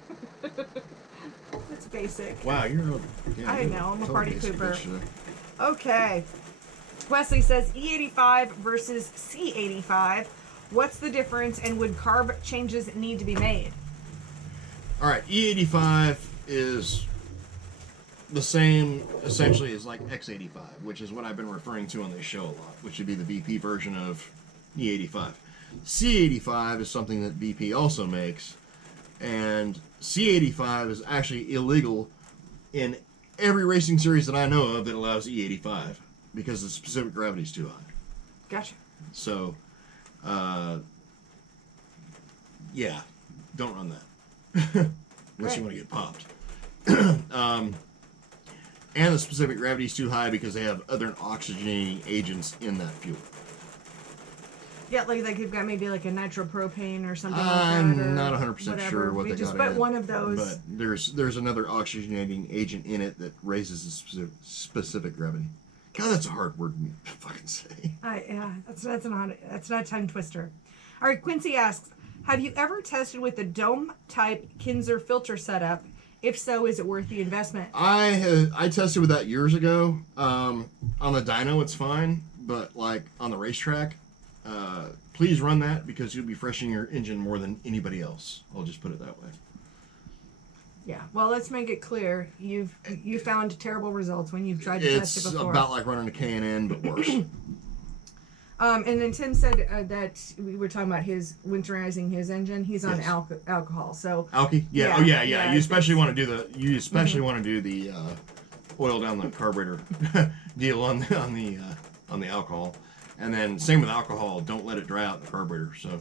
That's basic. Wow, I know, I'm a party pooper. Okay. Wesley says E85 versus C85. What's the difference, and would carb changes need to be made? All right, E85 is the same essentially as like X85, which is what I've been referring to on this show a lot, which would be the BP version of E85. C85 is something that BP also makes, and C85 is actually illegal in every racing series that I know of that allows E85 because the specific gravity is too high. Gotcha. So, don't run that unless you want to get popped. And the specific gravity is too high because they have other oxygenating agents in that fuel. Yeah, like you've got maybe like a nitropropane or something like that. I'm not 100% sure what we they just got put in it, one of those. But there's another oxygenating agent in it that raises the specific gravity. God, that's a hard word to fucking say. Yeah, that's not a tongue twister. All right, Quincy asks, have you ever tested with the dome type Kinzer filter setup? If so, is it worth the investment? I tested with that years ago. On the dyno, it's fine, but like on the racetrack, please run that because you'll be freshening your engine more than anybody else. I'll just put it that way. Yeah. Well, let's make it clear. You found terrible results when you've tried to test it before. It's about like running a K&N, but worse. And then Tim said that we were talking about his winterizing his engine. He's on alcohol, so. Alky? Yeah. Oh yeah. You especially want to do the oil down the carburetor deal on the alcohol, and then same with alcohol. Don't let it dry out the carburetor. So.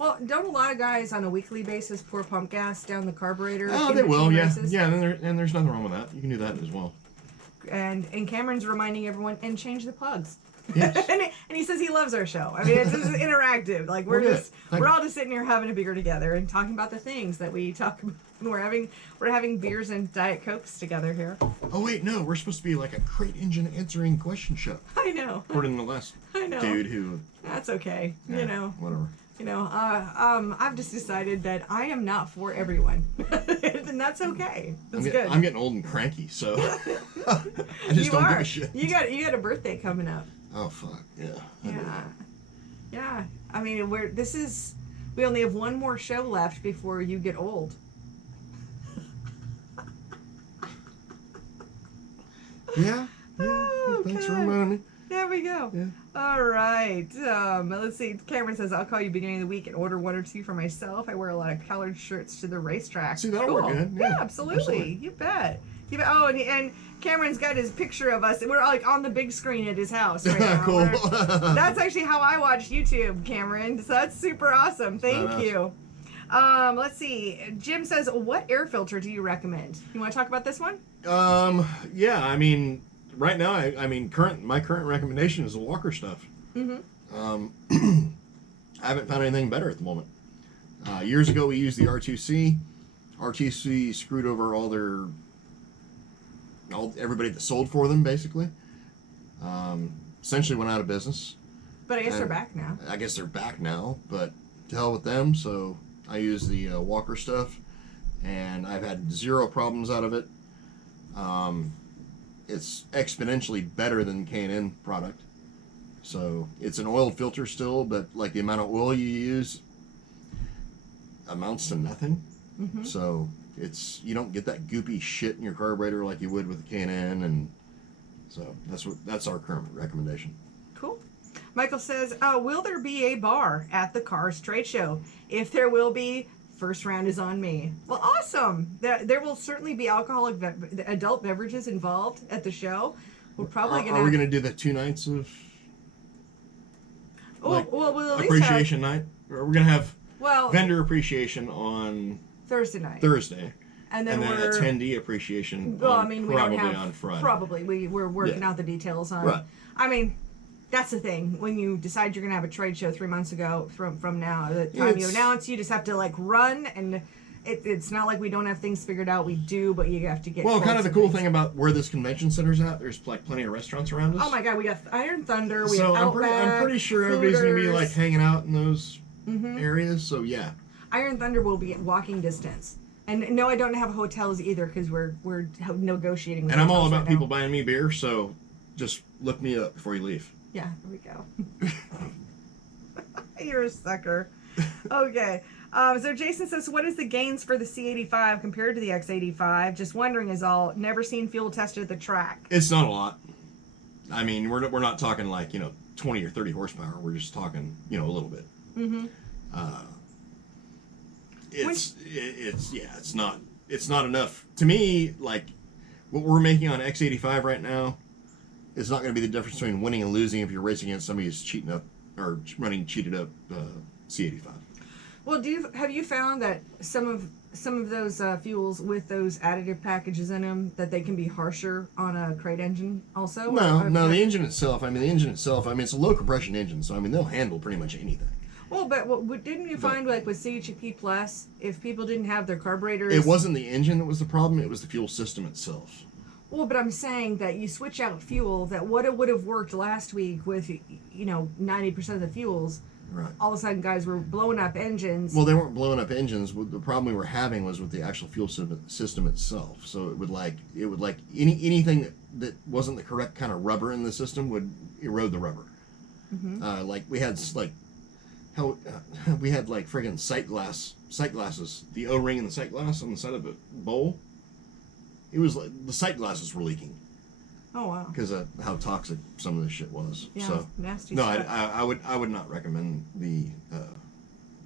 Well, don't a lot of guys on a weekly basis pour pump gas down the carburetor? Oh, they will. Yeah. Yeah. And there's nothing wrong with that. You can do that as well. And Cameron's reminding everyone and change the plugs. Yes. and he says he loves our show. I mean, it's interactive. Like we're all just sitting here having a beer together and talking about the things that we talk about. We're having beers and Diet Cokes together here. Oh wait, no, we're supposed to be like a crate engine answering question show. I know. According to the last dude who. That's okay. Yeah, whatever. I've just decided that I am not for everyone, and that's okay. That's good. I'm getting old and cranky, so I just don't give a shit. You got a birthday coming up. Oh fuck yeah. Yeah. I mean, we only have one more show left before you get old. Yeah. Oh, thanks for reminding me. There we go. Yeah. All right. Let's see. Cameron says, I'll call you beginning of the week and order one or two for myself. I wear a lot of colored shirts to the racetrack. See, that'll work good. Yeah, absolutely. You bet. Oh, and Cameron's got his picture of us. We're like on the big screen at his house right now. Cool. That's actually how I watch YouTube, Cameron. So that's super awesome. Thank you. Let's see. Jim says, what air filter do you recommend? You want to talk about this one? Yeah, I mean, right now, my current recommendation is the Walker stuff. Mm-hmm. I haven't found anything better at the moment. Years ago, we used the R2C. R2C screwed over everybody that sold for them, basically. Essentially went out of business. But I guess they're back now. I guess they're back now, but to hell with them. So I use the Walker stuff, and I've had zero problems out of it. It's exponentially better than K&N product. So it's an oiled filter still, but like the amount of oil you use amounts to nothing. Mm-hmm. So you don't get that goopy shit in your carburetor like you would with the K&N, and so that's our current recommendation. Cool. Michael says, will there be a bar at the Cars Trade Show? If there will be, first round is on me. Well, awesome. There will certainly be alcoholic adult beverages involved at the show. We're probably Are we going to do the 2 nights of we'll at least appreciation night? Or we're going to have vendor appreciation on Thursday night. And then attendee appreciation on Friday. Probably. We're working out the details on. Right. I mean, that's the thing. When you decide you're going to have a trade show 3 months ago from now, the time you announce, you just have to run, and it's not like we don't have things figured out. We do, but you have to get. Well, kind of the cool thing about where this convention center's at, there's plenty of restaurants around us. Oh my God, we got Iron Thunder. We have Outback, I'm pretty sure everybody's going to be hanging out in those areas. So yeah. Iron Thunder will be at walking distance. And no, I don't have hotels either because we're negotiating. And I'm all about people buying me beer, so just look me up before you leave. Yeah, there we go. You're a sucker. Okay. So Jason says, what is the gains for the C85 compared to the X85? Just wondering is all. Never seen fuel tested at the track. It's not a lot. I mean, we're not talking 20 or 30 horsepower. We're just talking, a little bit. Mm-hmm. It's not enough to me. Like what we're making on X85 right now is not going to be the difference between winning and losing if you're racing against somebody who's cheating up or running cheated up C85. Well, have you found that some some of those fuels with those additive packages in them that they can be harsher on a crate engine also? No, the engine itself, it's a low compression engine, so they'll handle pretty much anything. Well, but didn't you find, like, with CHP Plus, if people didn't have their carburetors... It wasn't the engine that was the problem, it was the fuel system itself. Well, but I'm saying that you switch out fuel that would have worked last week with, 90% of the fuels. Right. All of a sudden, guys were blowing up engines. Well, they weren't blowing up engines. The problem we were having was with the actual fuel system itself. So it would anything that wasn't the correct kind of rubber in the system would erode the rubber. Mm-hmm. We had friggin' sight glasses, the O-ring and the sight glass on the side of the bowl. It was like the sight glasses were leaking. Oh wow! Because of how toxic some of this shit was. Yeah, so nasty. No, stuff. I would not recommend the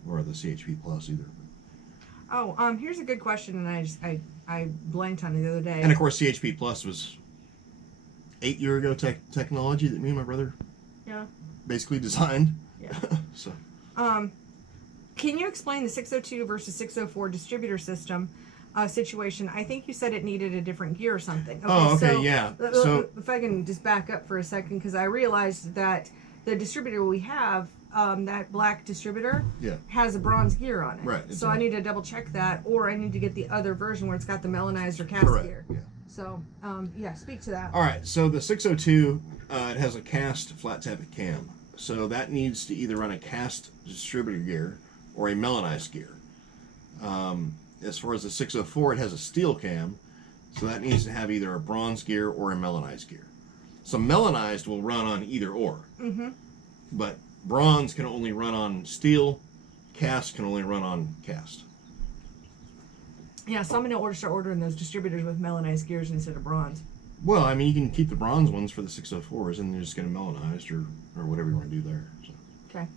CHP Plus either. Oh, here's a good question, and I blanked on it the other day. And of course, CHP Plus was 8 year ago technology that me and my brother basically designed. Yeah. So. Can you explain the 602 versus 604 distributor system? Situation. I think you said it needed a different gear or something. Okay, yeah. So if I can just back up for a second, because I realized that the distributor we have, that black distributor, has a bronze gear on it. Right. So I need to double check that, or I need to get the other version where it's got the melanized or cast gear. Yeah. So, speak to that. All right. So the 602, it has a cast flat tappet cam. So that needs to either run a cast distributor gear or a melanized gear. As far as the 604, it has a steel cam, so that needs to have either a bronze gear or a melanized gear. So melanized will run on either or, but bronze can only run on steel, cast can only run on cast. Yeah, so I'm going to start ordering those distributors with melanized gears instead of bronze. Well, you can keep the bronze ones for the 604s, and then just get them melanized or whatever you want to do there. So. Okay.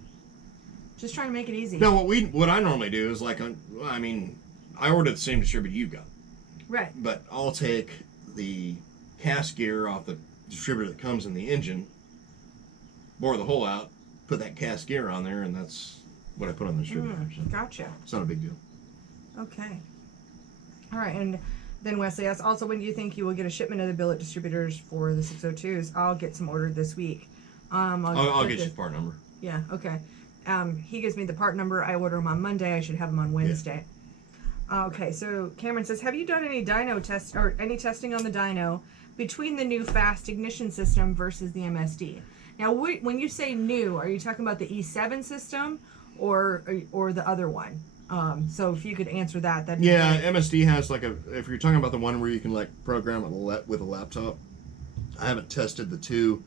Just trying to make it easy. No, what I normally do is I ordered the same distributor you got. Right. But I'll take the cast gear off the distributor that comes in the engine, bore the hole out, put that cast gear on there, and that's what I put on the distributor. So Gotcha. it's not a big deal. Okay. All right, and then Wesley asks, also, when do you think you will get a shipment of the billet distributors for the 602s? I'll get some ordered this week. I'll get you the part number. Yeah, okay. He gives me the part number. I order them on Monday. I should have them on Wednesday. Yeah. Okay, so Cameron says, have you done any dyno test or any testing on the dyno between the new fast ignition system versus the MSD? Now, when you say new, are you talking about the E7 system or the other one? So if you could answer that, that'd be great. MSD has if you're talking about the one where you can program it with a laptop. I haven't tested the two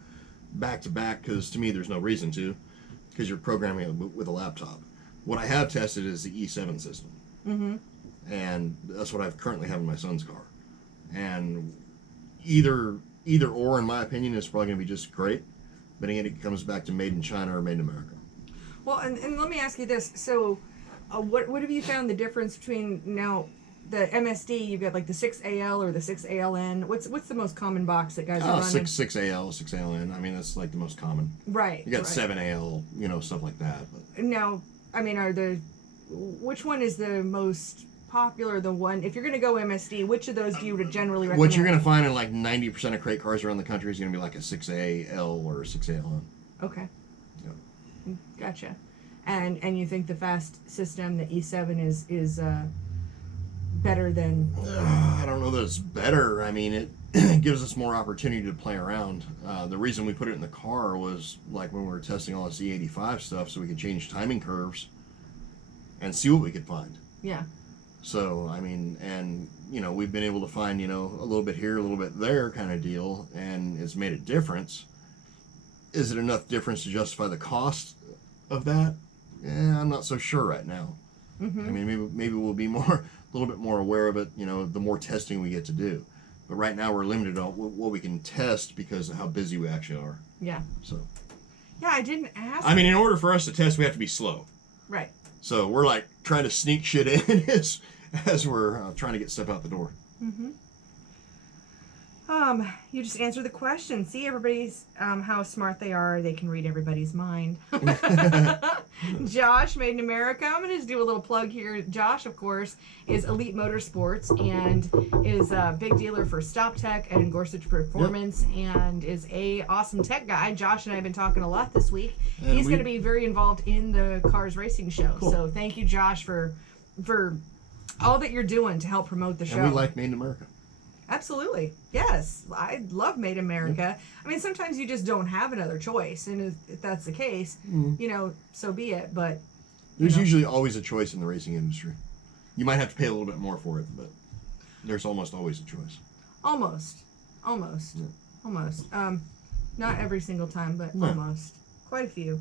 back to back because to me there's no reason to, because you're programming it with a laptop. What I have tested is the E7 system. Mm-hmm. And that's what I currently have in my son's car. And either or, in my opinion, is probably going to be just great. But again, it comes back to made in China or made in America. Well, and let me ask you this. So what have you found the difference between now the MSD, you've got the 6AL or the 6ALN? What's the most common box that guys are running? 6AL, 6ALN. That's the most common. Right. You got 7AL, stuff like that. But now, which one is the most popular? The one, if you're going to go MSD, which of those do you generally recommend? What you're going to find in 90% of crate cars around the country is going to be a 6AL or a 6ALN. Okay. Yeah. Gotcha. And you think the fast system, the E7, is better than? I don't know that it's better. It gives us more opportunity to play around. The reason we put it in the car was when we were testing all this E85 stuff, so we could change timing curves and see what we could find. Yeah. So, we've been able to find, a little bit here, a little bit there kind of deal, and it's made a difference. Is it enough difference to justify the cost of that? I'm not so sure right now. Mm-hmm. Maybe we'll be a little bit more aware of it, the more testing we get to do. But right now we're limited on what we can test because of how busy we actually are. Yeah. So. Yeah, I didn't ask. In order for us to test, we have to be slow. Right. So we're trying to sneak shit in as we're trying to get stuff out the door. Mm-hmm. You just answer the question. See, everybody's how smart they are. They can read everybody's mind. Josh, Made in America. I'm gonna just do a little plug here. Josh, of course, is Elite Motorsports and is a big dealer for Stop Tech and Gorsuch Performance, and is a awesome tech guy. Josh and I have been talking a lot this week. And He's gonna be very involved in the Cars Racing Show. Cool. So thank you, Josh, for all that you're doing to help promote the show. And we like Made in America. Absolutely. Yes. I love Made in America. I mean, sometimes you just don't have another choice. And if that's the case, you know, so be it. But there's usually always a choice in the racing industry. You might have to pay a little bit more for it, but there's almost always a choice. Almost. Not every single time, but almost. Quite a few.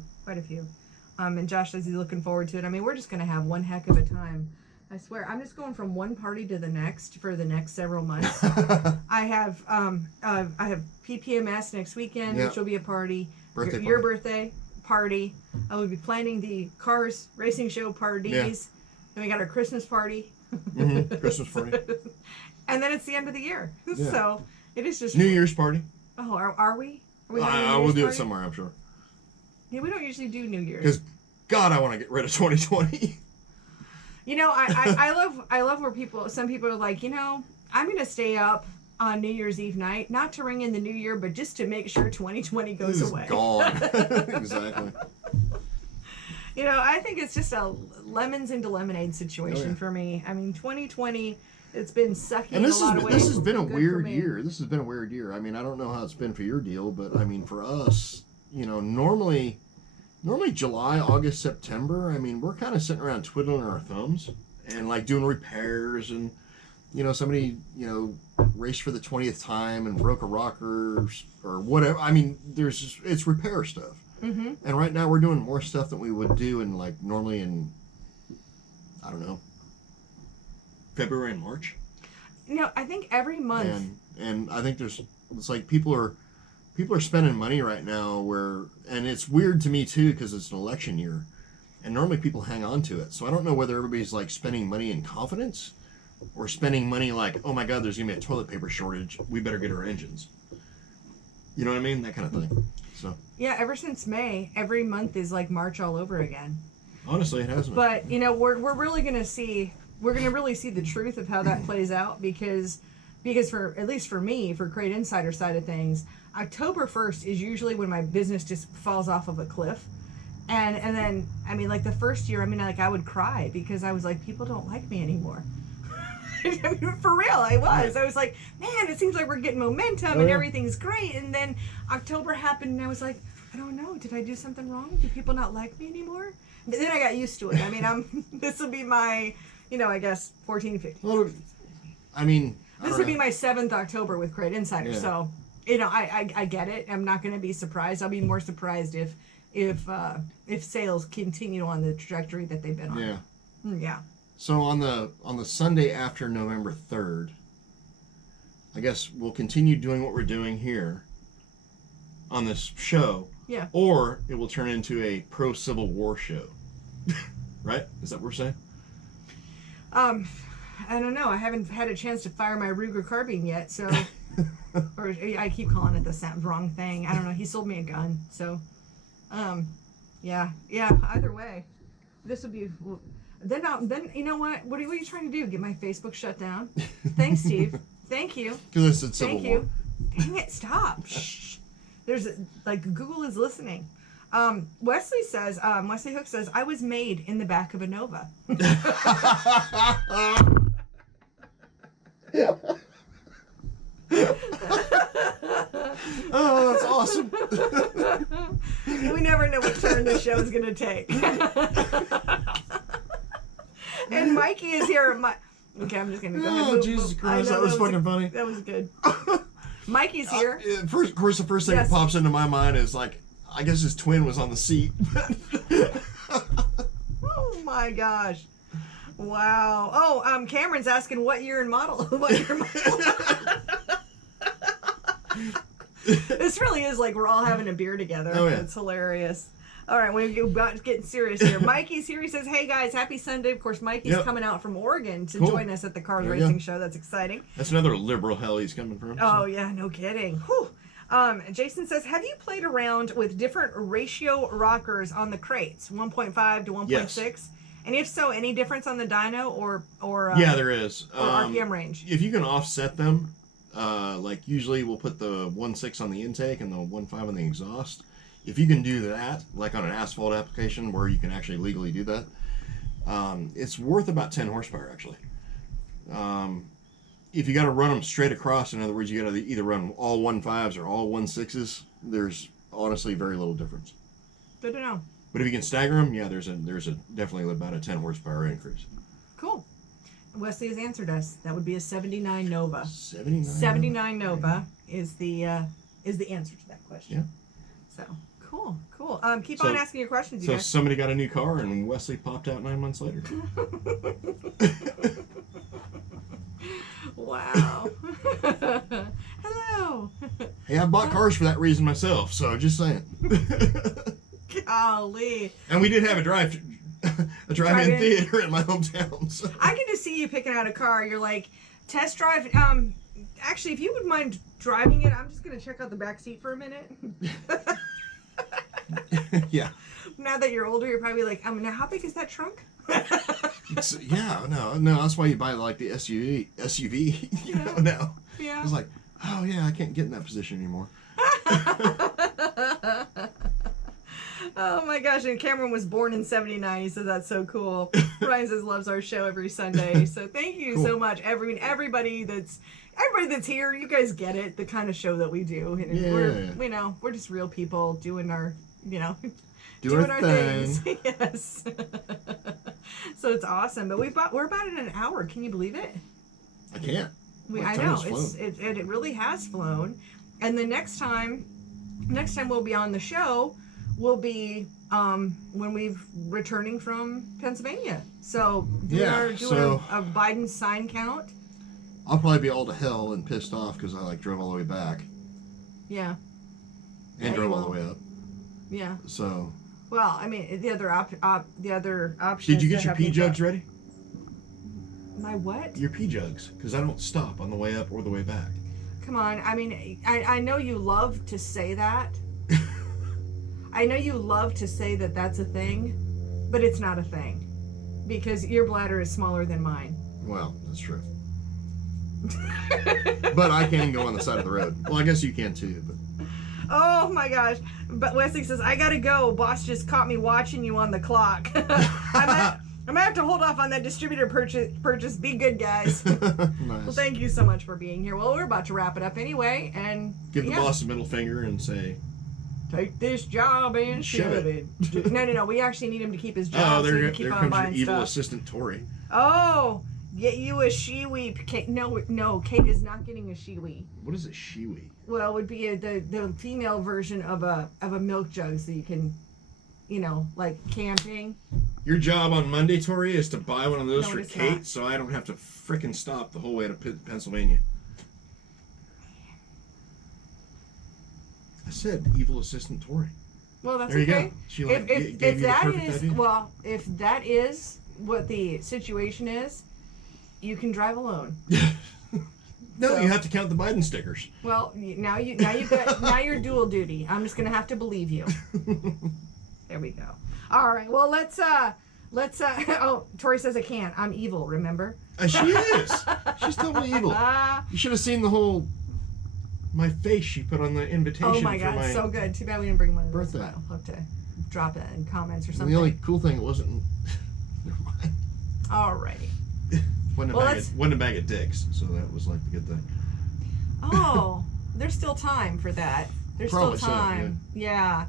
And Josh says he's looking forward to it. I mean, we're just going to have one heck of a time. I swear, I'm just going from one party to the next for the next several months. I have PPMS next weekend, which will be a party. Your birthday party. I will be planning the Cars Racing Show parties. Yeah. Then we got our Christmas party. Christmas party. And then it's the end of the year. Yeah. So it is just New Year's party. Oh, are we? We'll do it somewhere, I'm sure. Yeah, we don't usually do New Year's. Because God, I want to get rid of 2020. You know, I love where some people are like, you know, I'm going to stay up on New Year's Eve night, not to ring in the new year, but just to make sure 2020 goes away. Gone. Exactly. You know, I think it's just a lemons into lemonade situation for me. I mean, 2020, it's been sucking in a lot of ways. This has been a weird year. This has been a weird year. I mean, I don't know how it's been for your deal, but I mean, for us, you know, normally July, August, September, I mean, we're kind of sitting around twiddling our thumbs and like doing repairs, and you know, somebody, you know, raced for the 20th time and broke a rocker or whatever. I mean, it's repair stuff. Mm-hmm. And right now we're doing more stuff than we would do in like normally in, I don't know, February and March. No, I think every month. And I think it's like people are spending money right now and it's weird to me too because it's an election year, and normally people hang on to it. So I don't know whether everybody's like spending money in confidence or spending money like, oh my God, there's gonna be a toilet paper shortage, we better get our engines. You know what I mean? That kind of thing. So yeah, ever since May, every month is like March all over again. Honestly, it hasn't. But you know, we're really gonna really see the truth of how that plays out because for at least for me, for Crate Insider side of things, October 1st is usually when my business just falls off of a cliff. And then, I mean, like the first year, I mean, like I would cry because I was like, people don't like me anymore. I mean, for real, I was. I was like, man, it seems like we're getting momentum and everything's great. And then October happened and I was like, I don't know. Did I do something wrong? Do people not like me anymore? But then I got used to it. I mean, this will be my, you know, I guess 14, 15. Well, I mean, this would be my 7th October with Crate Insider. Yeah. So, you know, I get it. I'm not going to be surprised. I'll be more surprised if sales continue on the trajectory that they've been on. Yeah. Yeah. So on the Sunday after November 3rd, I guess we'll continue doing what we're doing here on this show. Yeah. Or it will turn into a pro-Civil War show. Right? Is that what we're saying? I don't know. I haven't had a chance to fire my Ruger carbine yet, so... or I keep calling it the wrong thing. I don't know. He sold me a gun, so... yeah. Either way, this would be... Then you know what? What are you trying to do? Get my Facebook shut down? Thanks, Steve. Thank you. Because it's Civil War. Thank you. Dang it! Stop. Shh. There's Google is listening. Wesley Hook says, I was made in the back of a Nova. Oh, that's awesome. We never know what turn the show's going to take. And Mikey is here. Okay, I'm just going to go ahead. Oh, Jesus Christ, that was fucking funny. That was good. Mikey's here. Of course, the first thing that pops into my mind is like, I guess his twin was on the seat. Oh my gosh. Wow. Oh, Cameron's asking what year and model. This really is like we're all having a beer together. Oh, yeah. It's hilarious. All right, we're about to get serious here. Mikey's here. He says, hey, guys, happy Sunday. Of course, Mikey's coming out from Oregon to join us at the Cars Racing Show. That's exciting. That's another liberal hell he's coming from. Oh, yeah, no kidding. Whew. Jason says, have you played around with different ratio rockers on the crates, 1.5 to 1.6? Yes. And if so, any difference on the dyno or yeah, there is. Or RPM range? If you can offset them, like usually we'll put the 1.6 on the intake and the 1.5 on the exhaust. If you can do that, like on an asphalt application where you can actually legally do that, it's worth about 10 horsepower actually. If you got to run them straight across, in other words, you got to either run all 1.5s or all 1.6s, there's honestly very little difference. Good to know. But if you can stagger them, yeah, there's a definitely about a 10 horsepower increase. Cool. Wesley has answered us. That would be a 79 Nova. 79 Nova is the answer to that question. Yeah. So cool. Keep on asking your questions. So somebody got a new car and Wesley popped out 9 months later. Wow. Hello. Hey, I bought cars for that reason myself, so just saying. Golly. And we did have a drive-in theater in my hometown. So. I can just see you picking out a car. You're like, test drive. Actually, if you wouldn't mind driving it, I'm just going to check out the back seat for a minute. Yeah. Now that you're older, you're probably like, now how big is that trunk? Yeah, no, that's why you buy like the SUV, you know, now. Yeah. It's like, oh yeah, I can't get in that position anymore. Oh my gosh, and Cameron was born in 79. He said that's so cool. Ryan says loves our show every Sunday. So thank you so much. Everybody that's here, you guys get it, the kind of show that we do. And we're just real people doing our, doing our things. Yes. So it's awesome. But we're about in an hour. Can you believe it? I can't. I know. It really has flown. And the next time we'll be on the show will be when we're returning from Pennsylvania. So doing a Biden sign count. I'll probably be all to hell and pissed off because I drove all the way back. Yeah. And drove all the way up. Yeah. So. Well, I mean, the other option. Did you get your pee jugs ready? My what? Your pee jugs, because I don't stop on the way up or the way back. Come on, I mean, I know you love to say that. I know you love to say that that's a thing, but it's not a thing, because your bladder is smaller than mine. Well, that's true. But I can go on the side of the road. Well, I guess you can too, but. Oh my gosh. But Wesley says, I gotta go. Boss just caught me watching you on the clock. I might have to hold off on that distributor purchase. Be good, guys. Nice. Well, thank you so much for being here. Well, we're about to wrap it up anyway. And give the boss a middle finger and say, take this job and shove it. No. We actually need him to keep his job. Oh, so there keep comes your evil stuff. assistant, Tori. Oh, get you a shiwi. Kate, no, Kate is not getting a shiwi. What is a shiwi? Well, it would be the female version of a milk jug, so you can, like camping. Your job on Monday, Tori, is to buy one of those for Kate, so I don't have to frickin' stop the whole way to Pennsylvania. I said evil assistant Tori. Well, that's there okay. You go. She gave you the perfect idea. Well, if that is what the situation is, you can drive alone. No, you have to count the Biden stickers. Well, now you're dual duty. I'm just gonna have to believe you. There we go. All right. Well, let's. Oh, Tori says I can't. I'm evil. Remember? She is. She's totally evil. You should have seen my face she put on the invitation. Oh my God, so good. Too bad we didn't bring one of those. Birthday. I'll have to drop it in comments or something. And the only cool thing, it wasn't. Never mind. Alrighty. Wasn't a bag of dicks, so that was like the good thing. Oh, there's still time for that. There's Probably still time. So, yeah.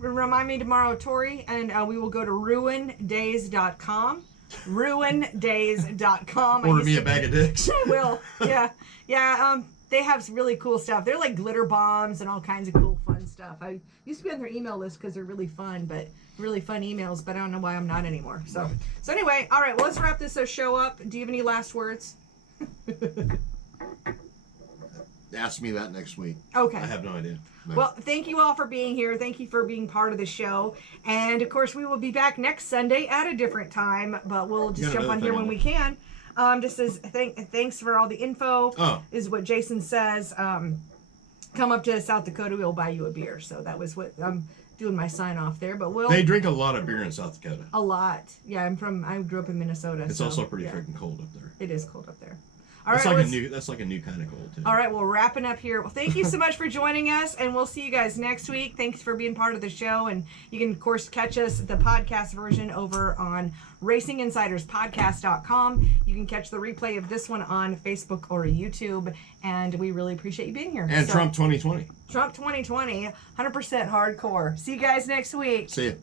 Remind me tomorrow, Tori, and we will go to ruindays.com. Ruindays.com. Order me a bag of dicks. I will. Yeah. Yeah. They have some really cool stuff. They're like glitter bombs and all kinds of cool, fun stuff. I used to be on their email list because they're really fun, really fun emails, but I don't know why I'm not anymore. So anyway, all right, well, let's wrap this show up. Do you have any last words? ask me that next week. Okay. I have no idea. No. Well, thank you all for being here. Thank you for being part of the show. And, of course, we will be back next Sunday at a different time, but we'll just jump on here when we can. Just as thanks for all the info, is what Jason says. Come up to South Dakota, we'll buy you a beer. So that was what I'm doing my sign off there. But they drink a lot of beer in South Dakota. A lot. Yeah, I grew up in Minnesota. It's also pretty freaking cold up there. It is cold up there. That's like a new kind of cold too. All right, well, wrapping up here. Well, thank you so much for joining us, and we'll see you guys next week. Thanks for being part of the show, and you can, of course, catch us, the podcast version, over on RacingInsidersPodcast.com. You can catch the replay of this one on Facebook or YouTube, and we really appreciate you being here. And Trump 2020. Trump 2020, 100% hardcore. See you guys next week. See you.